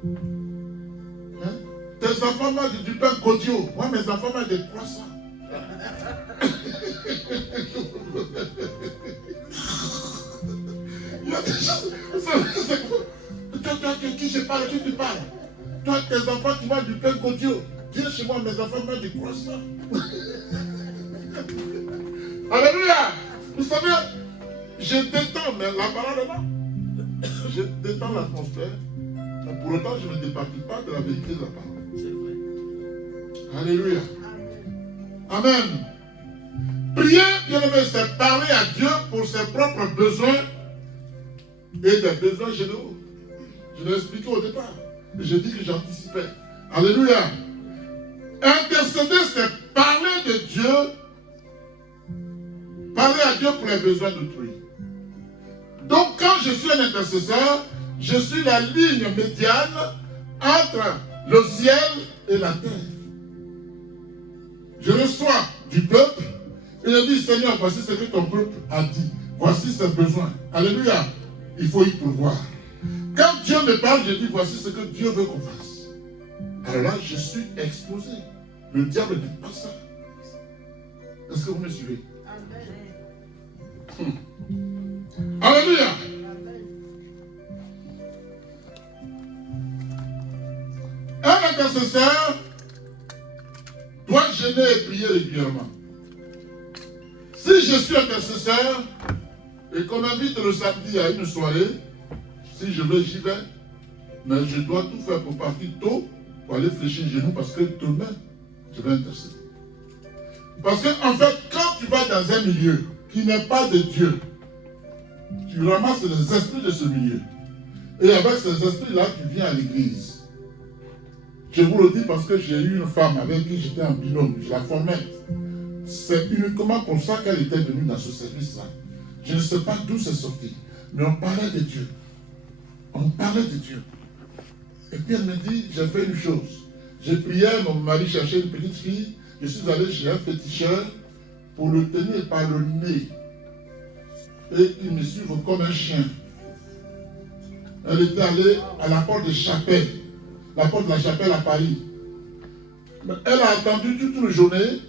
Hein? Tes enfants mangent du pain Kodio. Moi, mes enfants mangent des croissants. Il y a des choses. Toi, tu es qui? Je parle, qui tu parles? Toi, tes enfants qui mangent du pain Kodio. Viens chez moi, mes enfants mangent des croissants. Alléluia! Vous savez, je détends mais la parole là. Je détends l'atmosphère. Mais pour autant, je ne me départis pas de la vérité de la parole. C'est vrai. Alléluia. Amen. Prier, bien aimé, c'est parler à Dieu pour ses propres besoins et des besoins généraux. Je l'ai expliqué au départ. Et j'ai dit que j'anticipais. Alléluia. Intercéder, c'est parler de Dieu. Parler à Dieu pour les besoins d'autrui. Donc, quand je suis un intercesseur, je suis la ligne médiane entre le ciel et la terre. Je reçois du peuple et je dis, Seigneur, voici ce que ton peuple a dit. Voici ses besoins. Alléluia. Il faut y pourvoir. Quand Dieu me parle, je dis, voici ce que Dieu veut qu'on fasse. Alors là, je suis exposé. Le diable n'est pas ça. Est-ce que vous me suivez? Alléluia. Un intercesseur doit jeûner et prier régulièrement. Si je suis intercesseur et qu'on m'invite le samedi à une soirée, si je veux, j'y vais. Mais je dois tout faire pour partir tôt, pour aller fléchir les genoux, parce que demain, je vais intercéder. Parce que, en fait, quand tu vas dans un milieu qui n'est pas de Dieu, tu ramasses les esprits de ce milieu. Et avec ces esprits-là, tu viens à l'église. Je vous le dis parce que j'ai eu une femme avec qui j'étais en binôme, je la formais. C'est uniquement pour ça qu'elle était venue dans ce service-là. Je ne sais pas d'où c'est sorti, mais on parlait de Dieu. On parlait de Dieu. Et puis elle me dit, j'ai fait une chose. J'ai prié, mon mari cherchait une petite fille, je suis allé chez un féticheur pour le tenir par le nez. Et il me suit comme un chien. Elle était allée à la porte de Chapelle, la porte de la Chapelle à Paris. Mais elle a attendu toute une journée.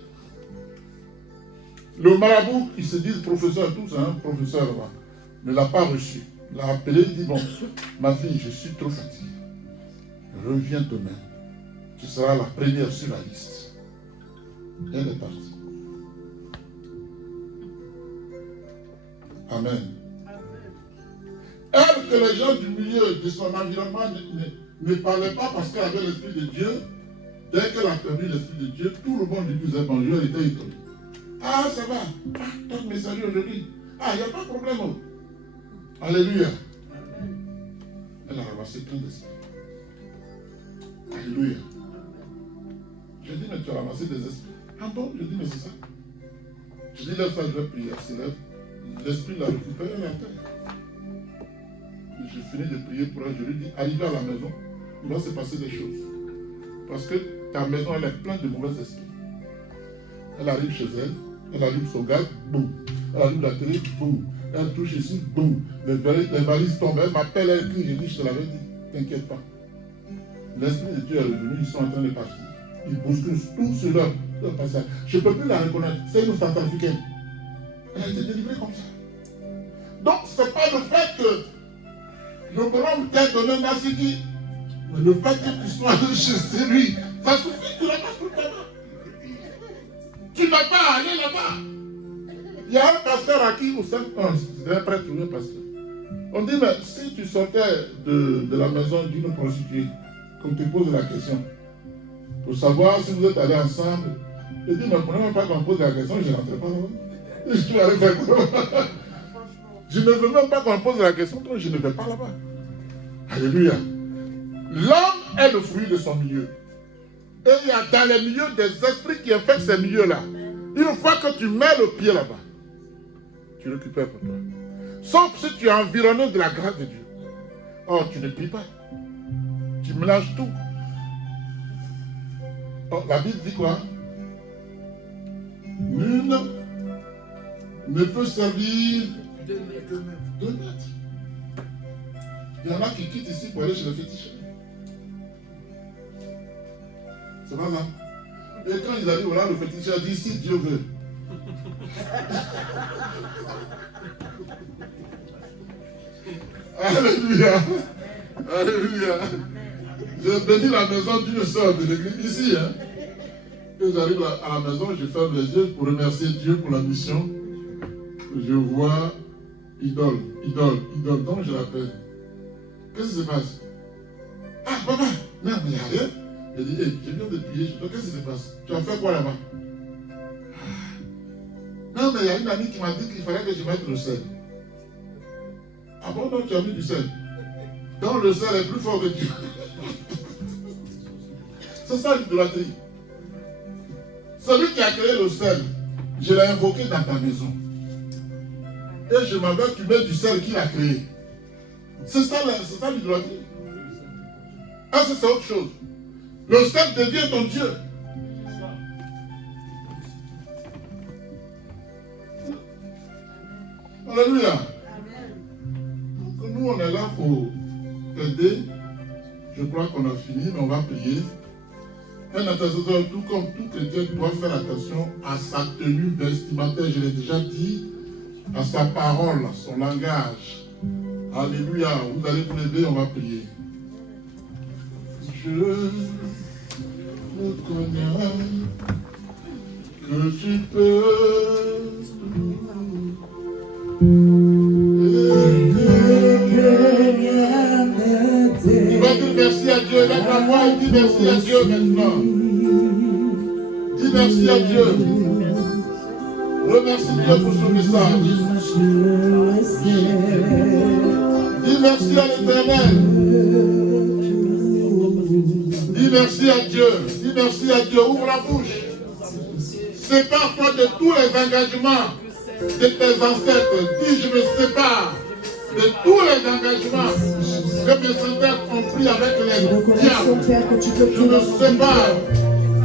Le marabout, qui se dit professeur, tous, hein, professeur là-bas, ne l'a pas reçu. Il l'a appelé, il dit, bon, ma fille, je suis trop fatigué. Reviens demain. Tu seras la première sur la liste. Elle est partie. Amen. Elle, que les gens du milieu de son environnement ne parlaient pas parce qu'elle avait l'Esprit de Dieu, dès qu'elle a perdu l'Esprit de Dieu, tout le monde lui disait bonjour, elle était étonnée. Ah, ça va. Ah, ton message aujourd'hui. Ah, il n'y a pas de problème. Alléluia. Elle a ramassé plein d'esprit. Alléluia. Je dis, mais tu as ramassé des esprits. Ah bon? Je dis, mais c'est ça. Je dis, lève ça, je vais prier. Elle se lève. L'esprit l'a récupéré à la terre. J'ai fini de prier pour elle. Je lui dis, arrivé à la maison, il va se passer des choses. Parce que ta maison, elle est pleine de mauvais esprits. Elle arrive chez elle, elle allume son gaz, boum. Elle allume la télé, boum. Elle touche ici, boum. Les valises tombent. Elle m'appelle, elle crie. Je dis, je te l'avais dit, t'inquiète pas. L'Esprit de Dieu est revenu, ils sont en train de partir. Ils bousculent tout sur leur passage. Je ne peux plus la reconnaître. C'est une centrafricaine. Elle a été délivrée comme ça. Donc, ce n'est pas le fait que le bonhomme t'a donné un Nasiki, mais le fait que tu sois allé chez lui, ça suffit, tu l'as pas tout le temps. Tu n'as pas à aller là-bas. Il y a un pasteur à qui, ou c'est un prêtre ou un pasteur. On dit, mais si tu sortais de la maison d'une prostituée, qu'on te pose la question, pour savoir si vous êtes allés ensemble, il dit, mais ne prenez pas qu'on me pose la question, je ne rentrerai pas là-bas. Je vais aller faire quoi? Je ne veux même pas qu'on me pose la question, donc je ne vais pas là-bas. Alléluia. L'homme est le fruit de son milieu. Et il y a dans les milieux des esprits qui infectent ces milieux-là. Une fois que tu mets le pied là-bas, tu récupères pour toi. Sauf si tu es environné de la grâce de Dieu. Oh, tu ne pries pas. Tu mélanges tout. Oh, la Bible dit quoi? Nul ne peut servir deux maîtres. Il y en a qui quittent ici pour aller chez le féticheur. C'est pas ça. Et quand ils arrivent là, le féticheur dit si Dieu veut. Alléluia. Alléluia. Je bénis la maison d'une sœur de l'église ici. Hein. Quand j'arrive à la maison, je ferme les yeux pour remercier Dieu pour la mission. Je vois idole. Donc je l'appelle. Qu'est-ce qui se passe? Ah, papa, non, mais il n'y a rien. Je dis, hey, je viens de prier chez toi, qu'est-ce qui se passe? Tu as fait quoi là-bas? Non, mais il y a une amie qui m'a dit qu'il fallait que je mette le sel. Ah bon, donc tu as mis du sel? Donc le sel est plus fort que Dieu. C'est ça l'idolâtrie. Celui qui a créé le sel, je l'ai invoqué dans ta maison. Et je m'avais que tu mets du sel qu'il a créé. C'est ça l'idolâtrie. Ah, c'est autre chose. Le sel devient ton Dieu. Alléluia. Donc, nous, on est là pour t'aider. Je crois qu'on a fini, mais on va prier. Un intercesseur, tout comme tout chrétien, doit faire attention à sa tenue vestimentaire. Je l'ai déjà dit, à sa parole, à son langage. Alléluia. Vous allez vous lever, on va prier. Je reconnais que tu peux. Tu vas dire merci à Dieu. Lève la voix et dis merci à Dieu maintenant. Dis merci à Dieu. Remercie Dieu pour son message. Dis merci à l'Éternel. Dis merci à Dieu. Dis merci à Dieu. Ouvre la bouche. Sépare-toi de tous les engagements de tes ancêtres. Dis je me sépare de tous les engagements que mes ancêtres ont pris avec les diables. Je me sépare.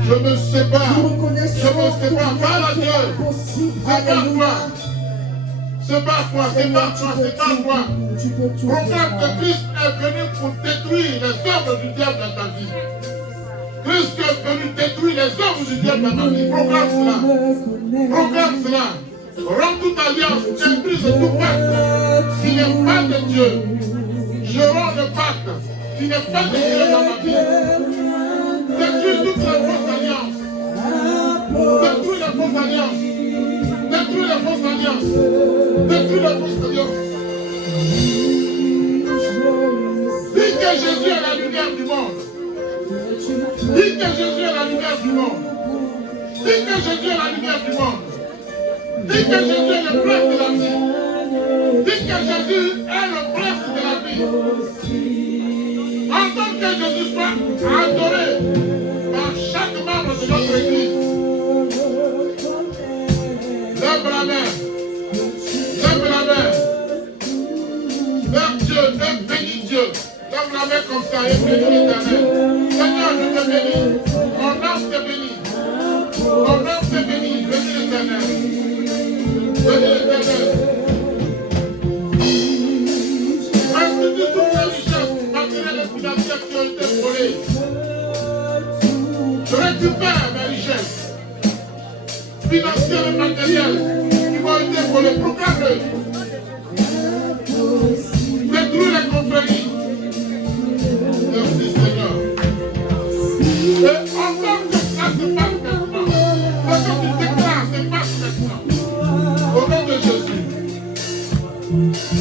Je me sépare. Je me sépare. Parle à Dieu. Sépare-toi. Sépare-toi. Sépare-toi. Sépare-toi. Proclame que Christ est venu pour détruire les œuvres du diable dans ta vie. Christ est venu détruire les œuvres du diable dans ta vie. Proclame cela. Proclame cela. Rends toute alliance, brise tout pacte qui n'est pas de Dieu. Je rends le pacte qui n'est pas de Dieu dans ma vie. Détruis toutes les fausses alliances. Détruis les fausses alliances. Détruis les fausses alliances. Détruis les fausses alliances. Dis que Jésus est la lumière du monde. Dis que Jésus est la lumière du monde. Dis que Jésus est la lumière du monde. Dis que Jésus est le prince de la vie. Dis que Jésus est le prince de la vie. En tant que Jésus soit adoré par chaque membre de notre église. Lève la main. Lève la main. Lève Dieu, lève bénis Dieu. Lève la main comme ça et bénis l'Éternel. Seigneur, je te bénis. Mon âme te bénit. Mon âme te bénit. Bénis l'Éternel. Bénis l'Éternel. Restitue toutes les richesses, malgré les financières qui ont été volées. Je récupère mes richesses financières et matérielles qui m'ont été volées. Proclame-le. Détruis les confréries. Merci Seigneur. Et encore que ça se passe maintenant. Ce que tu déclares se passe maintenant. Au nom de Jésus.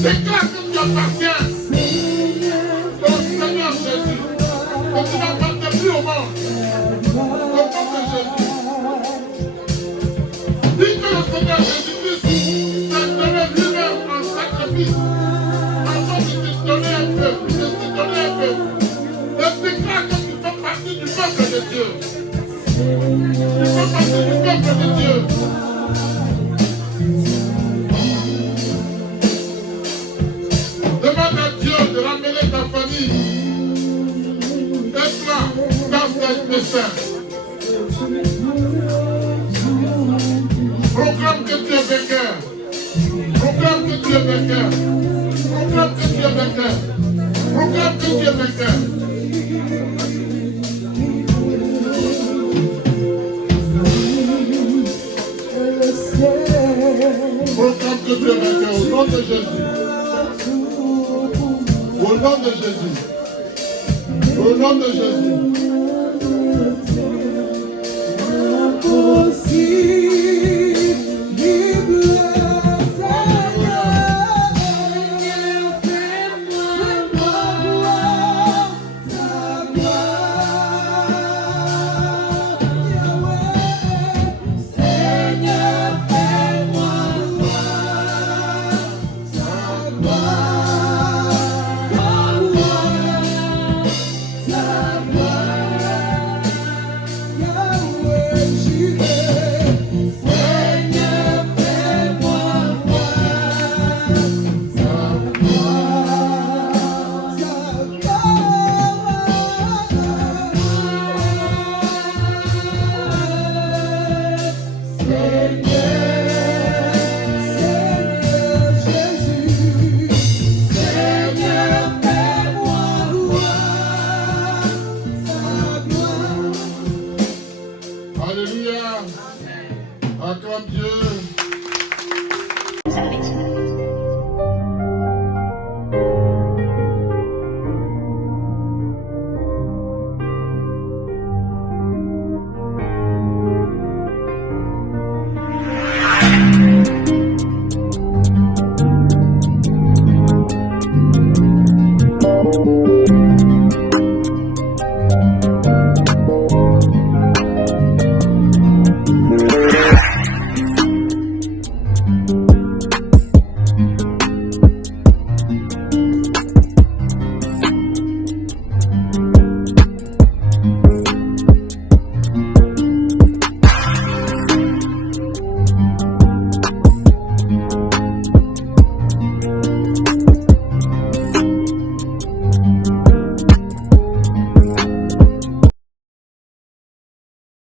Déclare que tu appartiens au Seigneur Jésus. Que tu n'appartiens plus au monde. Au nom de Jésus. Dis que le Seigneur Jésus-Christ s'est donné lui-même en sacrifice. Afin de te donner un peu. De te donner un peu. Et déclare que tu fais partie du peuple de Dieu. Tu fais partie du peuple de Dieu. Saint. Proclame que tu es vainqueur. Proclame que tu es vainqueur. Proclame que tu es vainqueur. Proclame que tu es vainqueur. Proclame que tu es vainqueur au nom de Jésus. Au nom de Jésus. Au nom de Jésus.